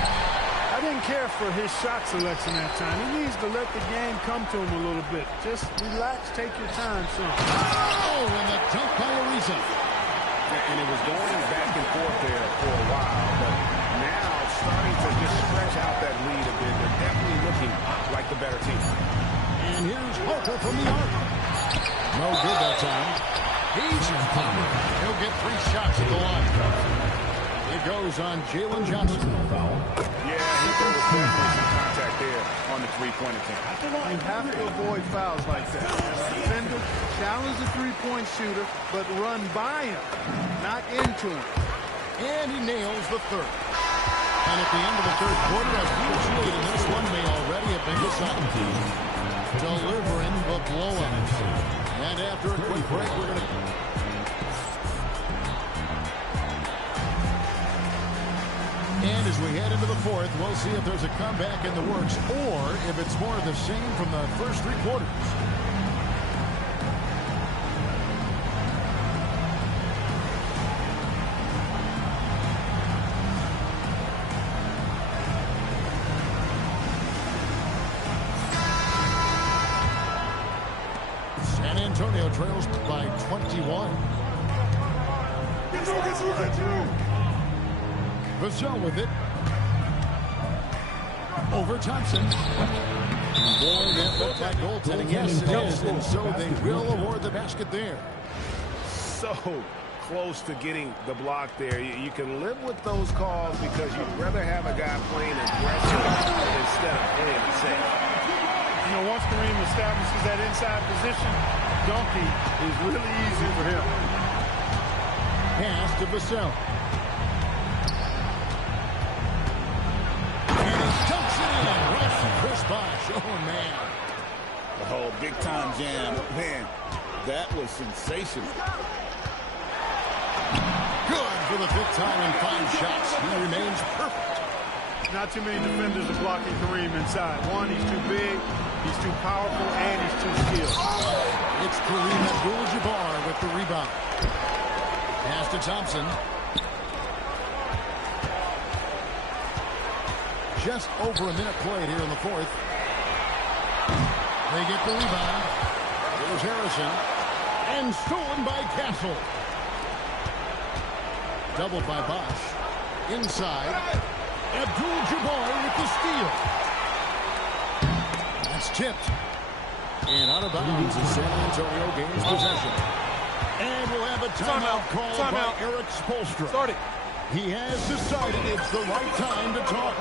I didn't care for his shot selection that time. He needs to let the game come to him a little bit. Just relax, take your time, son. Oh, and the dunk by Ariza. And it was going back and forth there for a while, but now starting to just stretch out that lead a bit. They're definitely looking like the better team. And here's Harper from the arc. No good that time. He's He'll get 3 shots at the line. goes on Jalen Johnson. Yeah, there was definitely some contact there on the three-point attempt. You have to avoid fouls like that. As a defender, challenge the three-point shooter, but run by him, not into him. And he nails the third. And at the end of the third quarter, a huge lead in this one may already have been decided. Delivering the blowout. And after a quick break, we're going to... And as we head into the fourth, we'll see if there's a comeback in the works or if it's more of the same from the first three quarters. San Antonio trails by 21. Vassell with it. Over Thompson. Boy, that looked like goaltending. Yes, it is. And so they will award the basket there. So close to getting the block there. You can live with those calls because you'd rather have a guy playing aggressive instead of playing it safe. You know, once Kareem establishes that inside position, Donkey is really easy for him. Pass to Vassell. Chris Bosh, oh man. Oh, big time jam. Man, that was sensational. Good for the fifth time in 5 shots. He remains perfect. Not too many defenders are blocking Kareem inside. One, he's too big, he's too powerful, and he's too skilled. It's Kareem Abdul-Jabbar with the rebound. Pass to Thompson. Just over a minute played here in the fourth. They get the rebound. Here's Harrison. And stolen by Castle. Doubled by Bosh. Inside. Abdul-Jabbar with the steal. That's tipped. And out of bounds as San Antonio gains possession. And we'll have a timeout called by Eric Spoelstra. Start it. He has decided it's the right time to talk.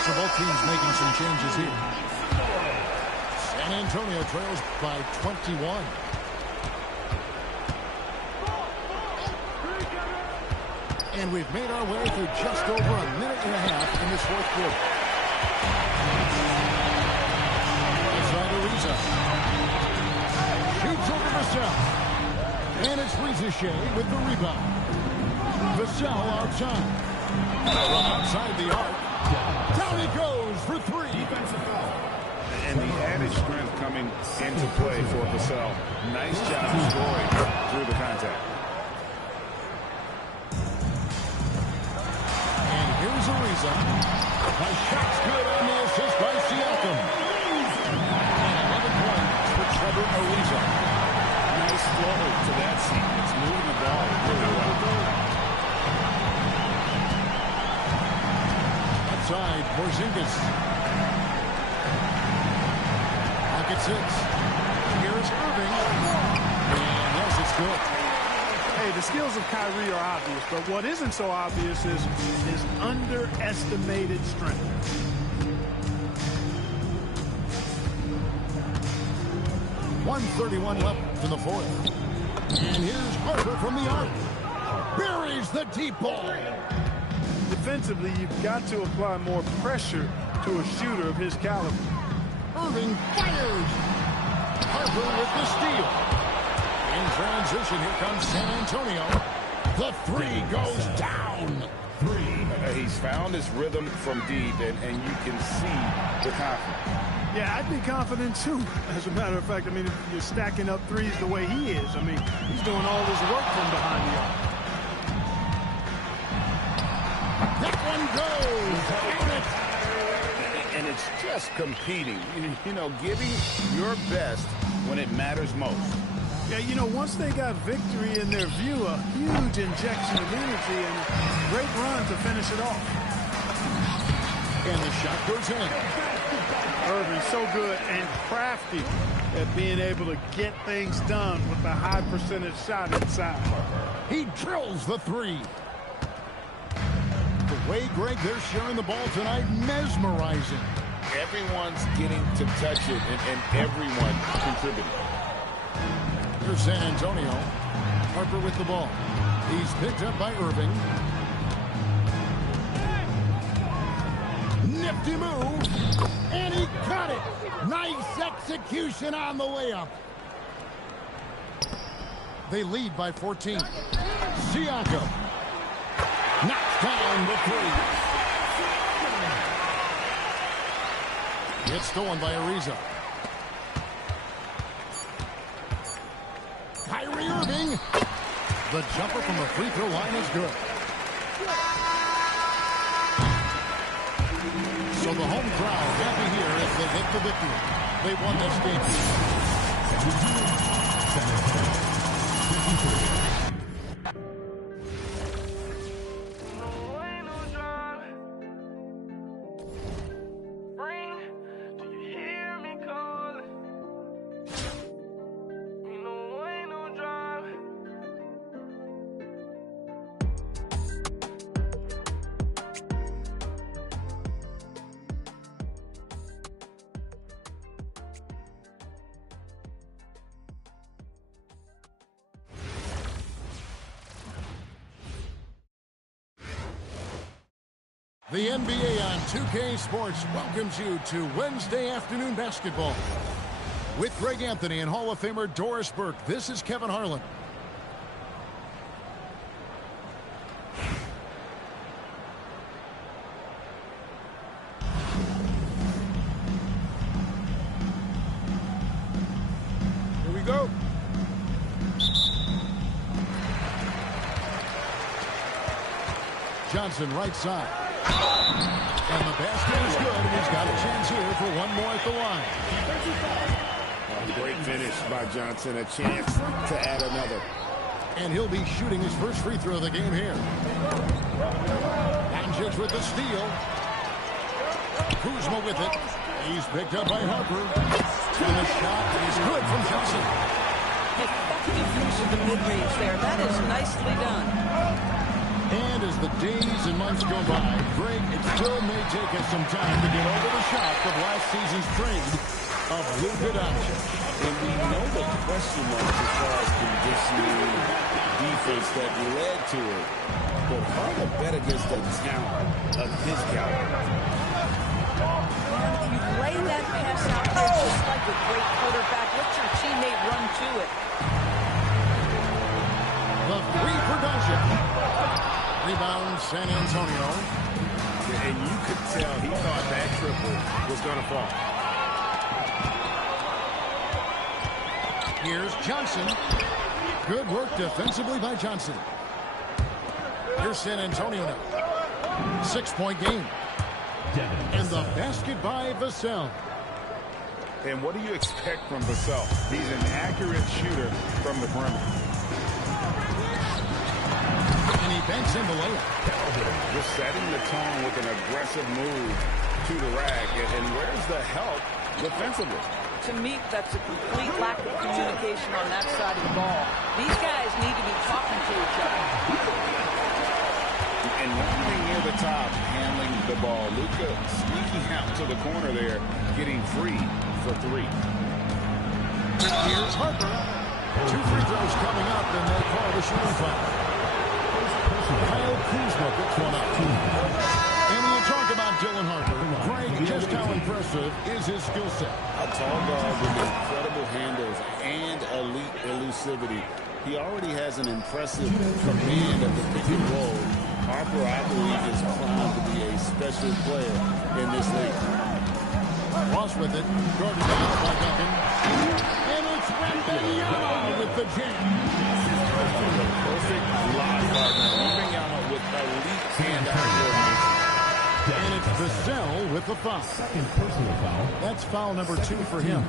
So both teams making some changes here. San Antonio trails by 21. And we've made our way through just over a minute and a half in this fourth quarter. Inside Ariza. Shoots over Vassell. And it's Rizachet with the rebound. Vassell outside. From outside the arc. Down he goes for three. Defensive foul. And the added strength coming into play for Vassell. Nice job scoring through the contact. And here's Ariza. A shot's good on the assist by Siakam. And 11 points for Trevor Ariza. Nice flow to that seam. It's moving the ball really well. Outside, Porzingis. Pocket 6. Here's Irving. And yes, it's good. Hey, the skills of Kyrie are obvious, but what isn't so obvious is his underestimated strength. .131 left in the fourth. And here's Harper from the arc. Buries the deep ball. Defensively, you've got to apply more pressure to a shooter of his caliber. Irving fires. Harper with the steal. In transition, here comes San Antonio. The three goes down. He's found his rhythm from deep, and you can see the confidence. Yeah, I'd be confident too. As a matter of fact, I mean, if you're stacking up threes the way he is, I mean, he's doing all this work from behind the arc. That one goes. And it's just competing, you know, giving your best when it matters most. Yeah, you know, once they got victory in their view, a huge injection of energy and a great run to finish it off. And the shot goes in. Irving, so good and crafty at being able to get things done with a high percentage shot inside. He drills the three. The way, Greg, they're sharing the ball tonight, mesmerizing. Everyone's getting to touch it, and everyone contributing. Here's San Antonio. Harper with the ball. He's picked up by Irving. Nifty move. And he got it. Nice execution on the layup. They lead by 14. Siakam knocks down the three. It's stolen by Ariza. Kyrie Irving. The jumper from the free throw line is good. So the home crowd happy here as they get the victory. They won this game. The NBA on 2K Sports welcomes you to Wednesday afternoon basketball. With Greg Anthony and Hall of Famer Doris Burke, this is Kevin Harlan. Here we go. Johnson right side. And the basket is good. He's got a chance here for one more at the line. Great finish by Johnson. A chance to add another. And he'll be shooting his first free throw of the game here. Anjic with the steal. Kuzma with it. He's picked up by Harper. And the shot is good from Johnson. Effective use of the mid-range there. That is nicely done. And as the days and months go by, Greg, it still may take us some time to get over the shock of last season's trade of Luka Doncic. And we know the question marks as far as conditioning, defense that led to it. But hard to bet against the talent of his caliber. You lay that pass out there just like a great quarterback. Let your teammate run to it. The three for Doncic. Rebound, San Antonio. And you could tell he thought that triple was going to fall. Here's Johnson. Good work defensively by Johnson. Here's San Antonio now. 6-point game. And the basket by Vassell. And what do you expect from Vassell? He's an accurate shooter from the perimeter. And he banks in the layup. Just setting the tone with an aggressive move to the rack. And where's the help defensively? To me, that's a complete lack of communication on that side of the ball. These guys need to be talking to each other. And running near the top, handling the ball. Luka sneaking out to the corner there, getting free for three. Here's Harper. 2 free throws coming up, and they call the shooting foul. Kyle Kuzma picks one up. And when you talk about Dylan Harper, Greg, just how impressive is his skill set? A tall guard with incredible handles and elite elusivity. He already has an impressive command of the pick and roll. Harper, I believe, is primed to be a special player in this league. Ross with it. Guarded down by Duncan. And it's Wembanyama with the jam. The perfect lock partner. Moving out with elite hand-eye coordination. And it's Vassell with the foul. Second personal foul. That's foul number 2 for him.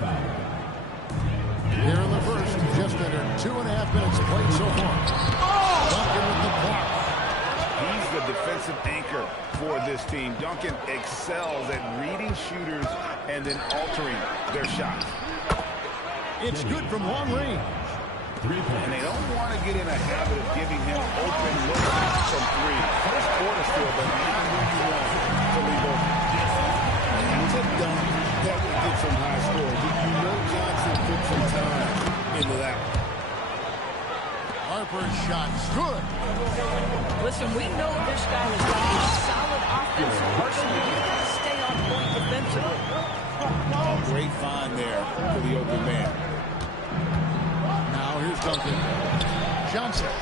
Here in the first, just under 2.5 minutes played so far. Duncan with the block. He's the defensive anchor for this team. Duncan excels at reading shooters and then altering their shots. It's good from long range. And they don't want to get in a habit of giving him open looks from three. First quarter still, but not where you want to leave open. And it's a dunk that would get some high score. You know Johnson put some time into that one. Harper's shot's good. Listen, we know this guy has got a solid offensive arsenal. He's got to stay on point defensively. Great find there for the open man. Now here's Duncan. Johnson.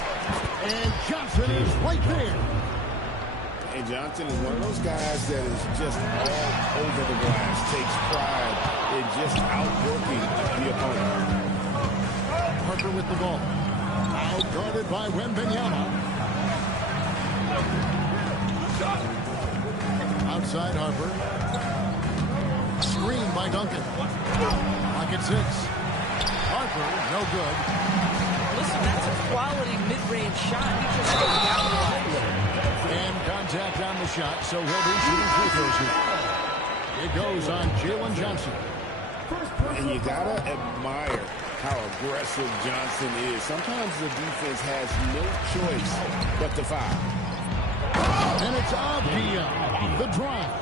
And Johnson is right there. And Johnson is one of those guys that is just all over the glass, takes pride in just outworking the opponent. Harper with the ball. Out guarded by Wembanyama. Outside Harper. Screen by Duncan. Pocket 6. Harper, no good. Listen, that's a quality mid-range shot. He just goes down the line with it. And contact on the shot, so he'll be shooting free throws here. It goes on Jalen Johnson. And you gotta admire how aggressive Johnson is. Sometimes the defense has no choice but to foul. And it's Avdia, the drive.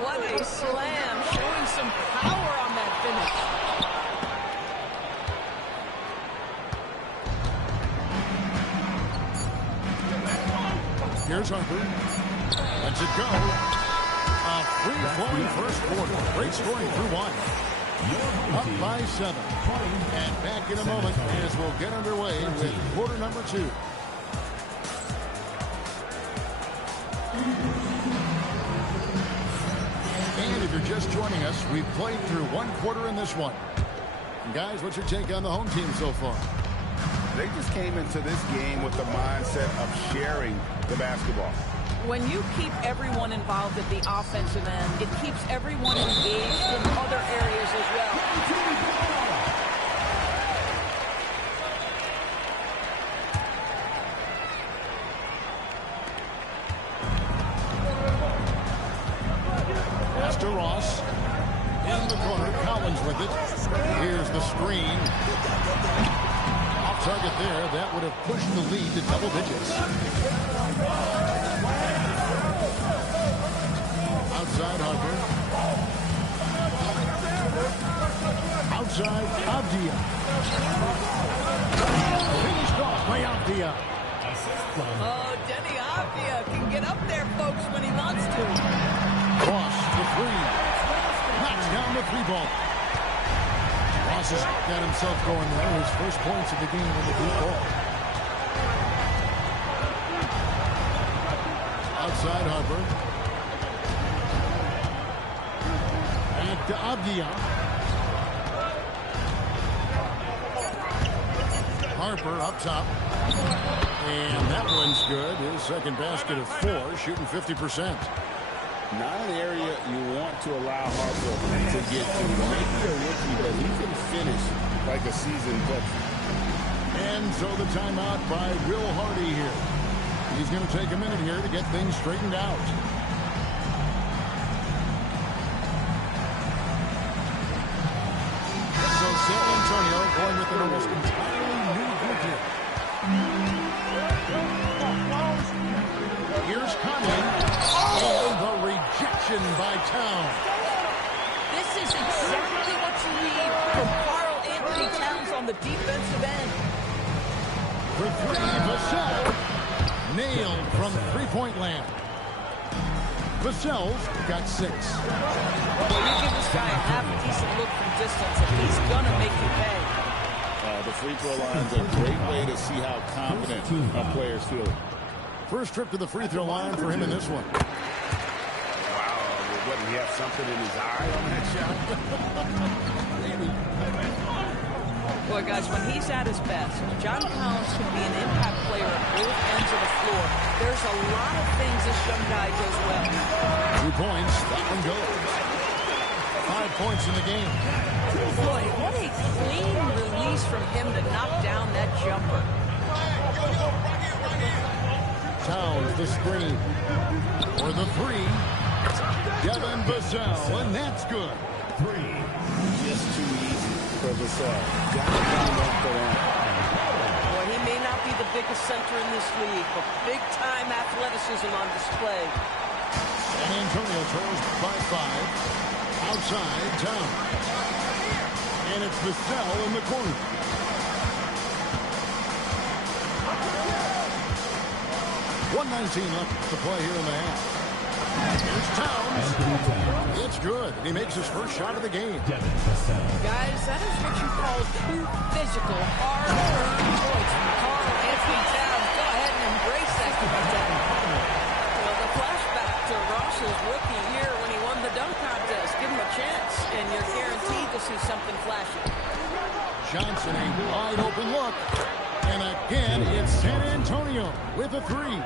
What a slam, showing some power on that finish. Here's Harper. Lets it go. A free-flowing first quarter. Great scoring through one. Up by 7. And back in a moment as we'll get underway with quarter number 2. And if you're just joining us, we've played through one quarter in this one. And guys, what's your take on the home team so far? They just came into this game with the mindset of sharing the basketball. When you keep everyone involved at the offensive end, it keeps everyone engaged in other areas as well. Pass to Ross. In the corner, Collins with it. Here's the screen. Off target there. That would have pushed the lead to double digits. Outside Harper. Outside Avdia. Finished off by Avdia. Oh, Denny Avdia can get up there, folks, when he wants to. Ross, the three. Knocks down the three ball. Ross has got himself going there. His first points of the game in the deep ball. Outside Harper. Back to Avdia. Harper up top. And that one's good. His second basket of 4, shooting 50%. Not an area you want to allow Harper to get to. Maybe a rookie, but he can finish like a seasoned veteran. And so the timeout by Will Hardy here. He's going to take a minute here to get things straightened out. So San Antonio going with an almost entirely new group here. Here's Conley. And the rejection by Town. This is exactly what you need from Karl Anthony Towns on the defensive end. For three, Vassell. Nailed from three-point land. Vassell's got 6. Well, you give this guy a half-decent look from distance, and he's going to make you pay. The free throw line's a great way to see how confident a player's feeling. First trip to the free throw line for him in this one. Wow, what, did he have something in his eye on that shot? Boy, guys, when he's at his best, John Collins can be an impact player at both ends of the floor. There's a lot of things this young guy does well. 2 points, that one goes. 5 points in the game. Boy, what a clean release from him to knock down that jumper. Towns the screen. For the 3. Devin Vassell, and that's good. 3. Just too easy. for Vassell. Got to get him off the line. Well, he may not be the biggest center in this league, but big-time athleticism on display. San Antonio trails by 5. Outside, Town. And it's Vassell in the corner. .119 left to play here in the half. Here's Towns. It's good. He makes his first shot of the game. Guys, that is what you call true physical, hard-earned points from Carl Anthony Towns. Go ahead and embrace that, Captain. Well, the flashback to Ross's rookie year when he won the dunk contest. Give him a chance, and you're guaranteed to see something flashy. Johnson, a wide open look. And again, it's San Antonio with a 3.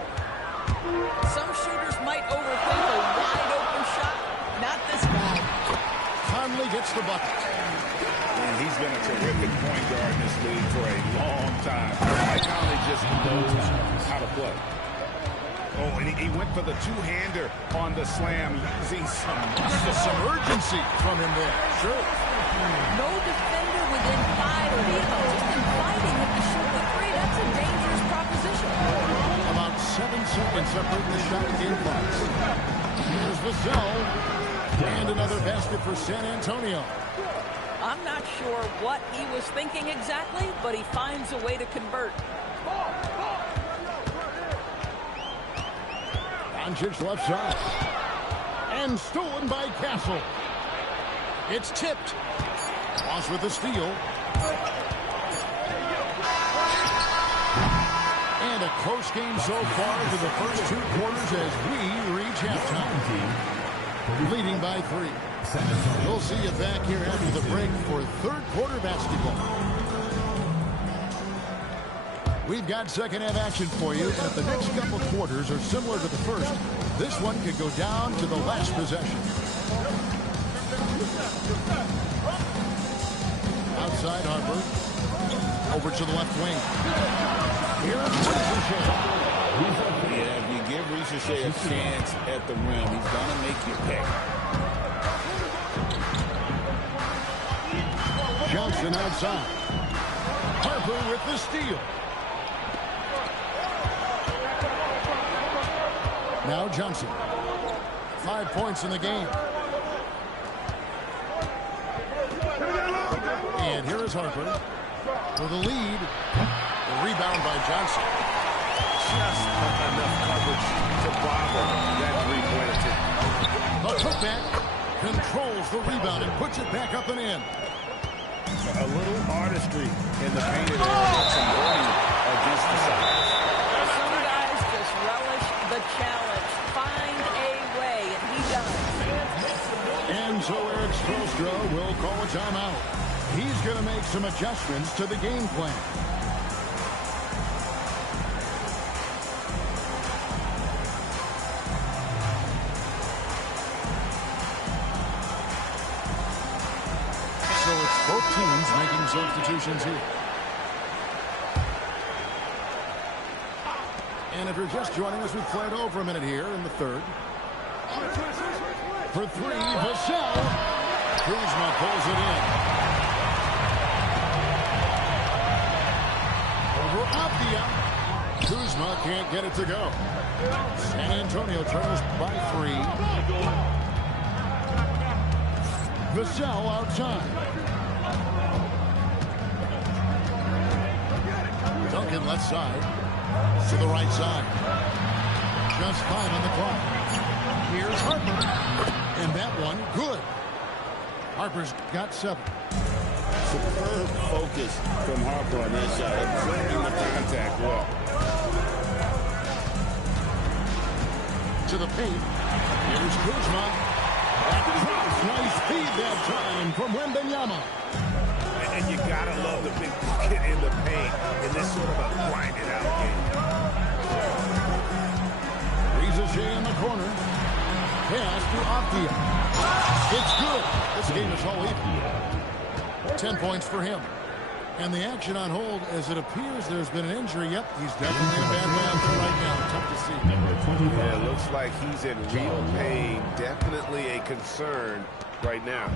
Some shooters might overthink a wide-open shot. Not this guy. Conley gets the bucket. And he's been a terrific point guard in this league for a long time. Mike Conley just knows how to play. Oh, and he went for the two-hander on the slam, using some urgency from him there. Sure. No defender within 5 feet of him. Just inviting him to shoot the 3. That's a dangerous proposition. About 7 seconds separating the shot and game clocks. Here's Vassell. And another basket for San Antonio. I'm not sure what he was thinking exactly, but he finds a way to convert. Doncic left side. And stolen by Castle. It's tipped. Ross with the steal. And a close game so far to the first 2 quarters as we reach halftime. Leading by 3. We'll see you back here after the break for third quarter basketball. We've got second half action for you, and if the next couple quarters are similar to the first, this one could go down to the last possession. Outside Harper. Over to the left wing. Here's Ricochet. Yeah, if you give Ricochet a chance at the rim, he's going to make you pay. Johnson outside. Harper with the steal. Now Johnson. 5 points in the game. And here is Harper for the lead. The rebound by Johnson. Just enough coverage to bother that three-point attempt. The putback controls the rebound and puts it back up and in. A little artistry in the painted area. Some running against the sides. Some guys just relish the challenge. Find a way, and he does. And so Eric Spoelstra will call a timeout. He's going to make some adjustments to the game plan. So it's both teams making substitutions here. And if you're just joining us, we've played over a minute here in the third. For 3, Vassell. Kuzma pulls it in. Over Avdia. Kuzma can't get it to go. San Antonio trails by 3. Vassell outside. Duncan left side. To the right side. Just 5 on the clock. Here's Harper. And that one, good. Harper's got 7. Superb focus from Harper on that shot. Absorbing the contact well. To the paint. Here's Kuzma. Nice feed that time from Wembanyama. And you gotta love the big bucket in the paint in this sort of a grinded out game. Ricochet in the corner. Pass to Avdia. It's good. This game is all even. 10 points for him. And the action on hold, as it appears there's been an injury. Yep, he's definitely in a bad way out there right now. Tough to see. Number 25. Yeah, it looks like he's in real pain. Definitely a concern right now.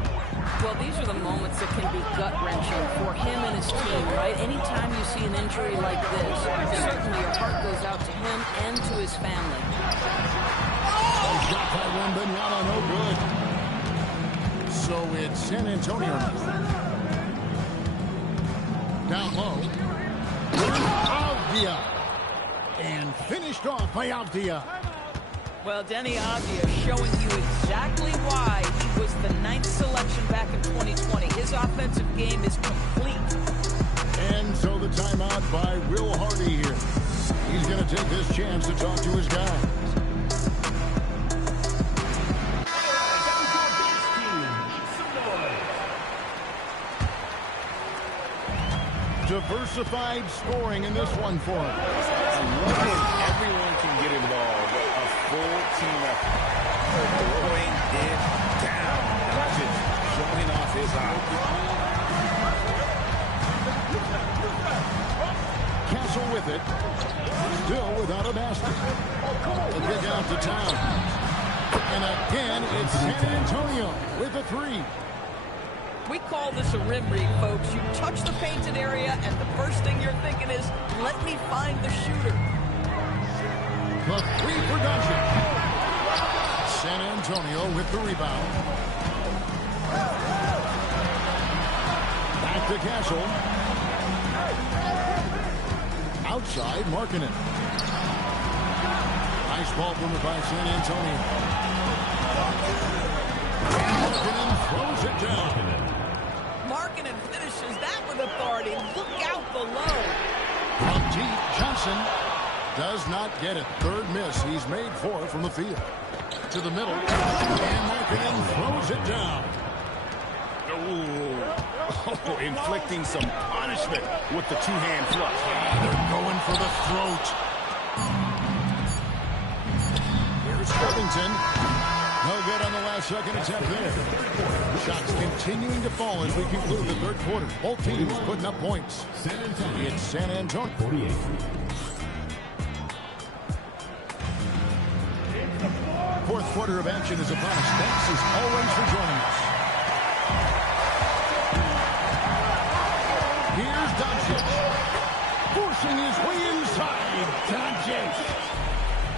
Well, these are the moments that can be gut-wrenching for him and his team, right? Anytime you see an injury like this, certainly your heart goes out to him and to his family. Shot by Wembanyama, no good. So it's San Antonio now. Down low. Avdia. And finished off by Avdia. Well, Denny Avdia showing you exactly why he was the 9th selection back in 2020. His offensive game is complete. And so the timeout by Will Hardy here. He's going to take this chance to talk to his guys. Diversified scoring in this one for him. Everyone can get involved. A full team effort. Throwing it down. Doncic showing off his eye. Castle with it. Still without a basket. A kick out to town. And again, it's San Antonio with a three. We call this a rim read, folks. You touch the painted area, and the first thing you're thinking is, let me find the shooter. The three for Doncic. San Antonio with the rebound. Back to Castle. Outside, Markkanen. Nice ball movement by San Antonio. Markkanen throws it down. Markkanen finishes that with authority. Look out below. From deep, Johnson does not get it. Third miss. He's made 4 from the field. To the middle. And Markkanen throws it down. Oh, inflicting some punishment with the two-hand flush. They're going for the throat. Here's Irvington. No good on the last second attempt there. Shots continuing to fall as we conclude the third quarter. Both teams putting up points. It's San Antonio. 48. Fourth quarter of action is upon us. Thanks as always for joining us. Here's Doncic. Forcing his way inside. Doncic.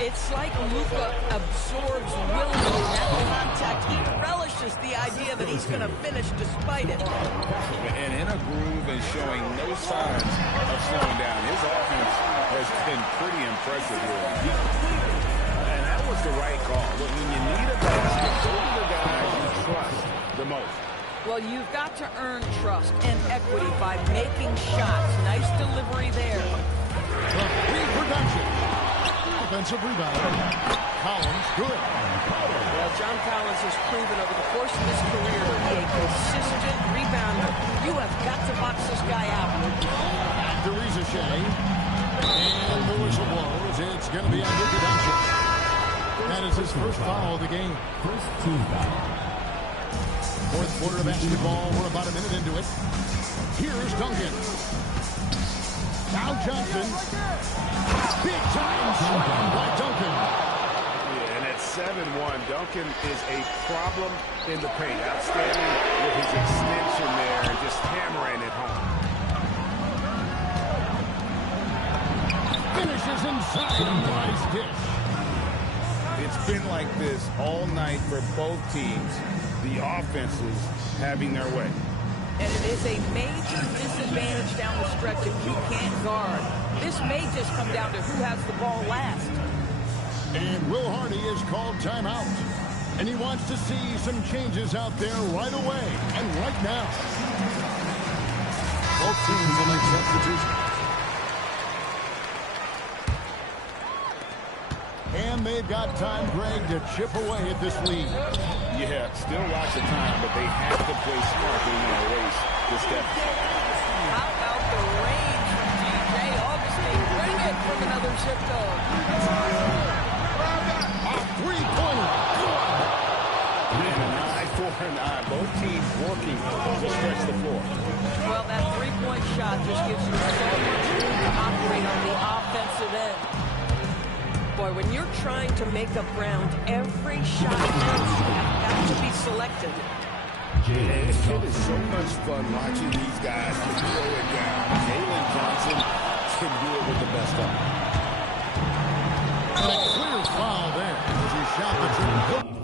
It's like Luka absorbs willingly that contact. He relishes the idea that he's going to finish despite it. And in a groove and showing no signs of slowing down. His offense has been pretty impressive here. And that was the right call. But when you need a basket, those are the guys you trust the most. Well, you've got to earn trust and equity by making shots. Nice delivery there. The three for Doncic. Offensive rebound. Collins, good. Well, John Collins has proven over the course of his career to be a consistent rebounder. You have got to box this guy out. Back to Ricochet. And the whistle blows. It's going to be on Luka Doncic. That is his first foul of the game. First team foul. Fourth quarter of basketball. We're about a minute into it. Here's Duncan. Now Johnson. Big time slam by Duncan. Yeah, and at 7-1, Duncan is a problem in the paint. Outstanding with his extension there and just hammering it home. Finishes inside. Nice dish. It's been like this all night for both teams. The offenses having their way. And it is a major disadvantage down the stretch if you can't guard. This may just come down to who has the ball last. And Will Hardy is called timeout. And he wants to see some changes out there right away and right now. Both teams will make substitutions. And they've got time, Greg, to chip away at this lead. Yeah, still lots of time, but they have to play smart. They want to race this deficit. How about the range from DJ Augustine? Bring it from another zip code. A three-pointer. And an eye for an time. Both teams working to stretch the floor. Well, that three-point shot just gives you so much room to operate on the offensive end. Boy, when you're trying to make up ground, every shot counts. You have got to be selective. And it is so much fun watching these guys throw it down. Jalen Johnson can do it with the best of them. And a clear foul there as he shot the triple.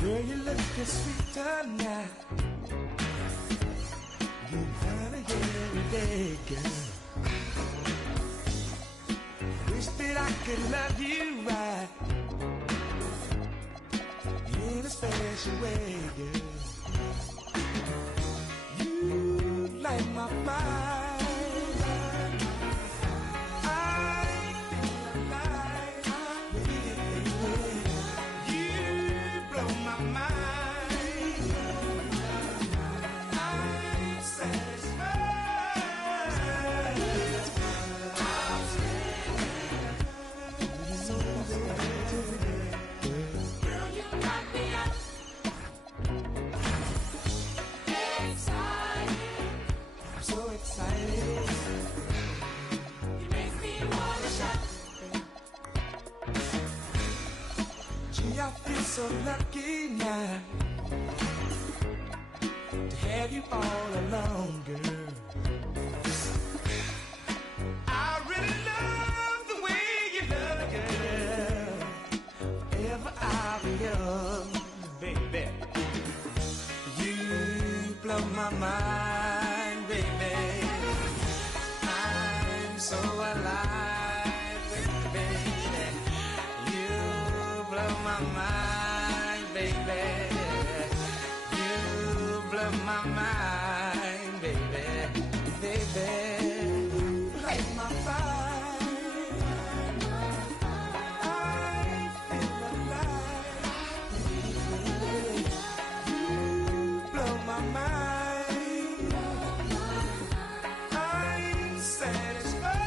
Girl, you looking sweet tonight. You gotta get every day, girl. Wish that I could love you right in a special way, girl. You light my fire. Excited. so lucky now to have you all along, girl. I really love the way you love, girl. Forever I'll be yours, baby. You blow my mind, baby. I'm so alive, baby. You blow my mind, baby. You blow my mind, baby. Baby, light my fire. I feel alive. You blow my mind. I'm satisfied.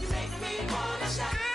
You make me wanna shout.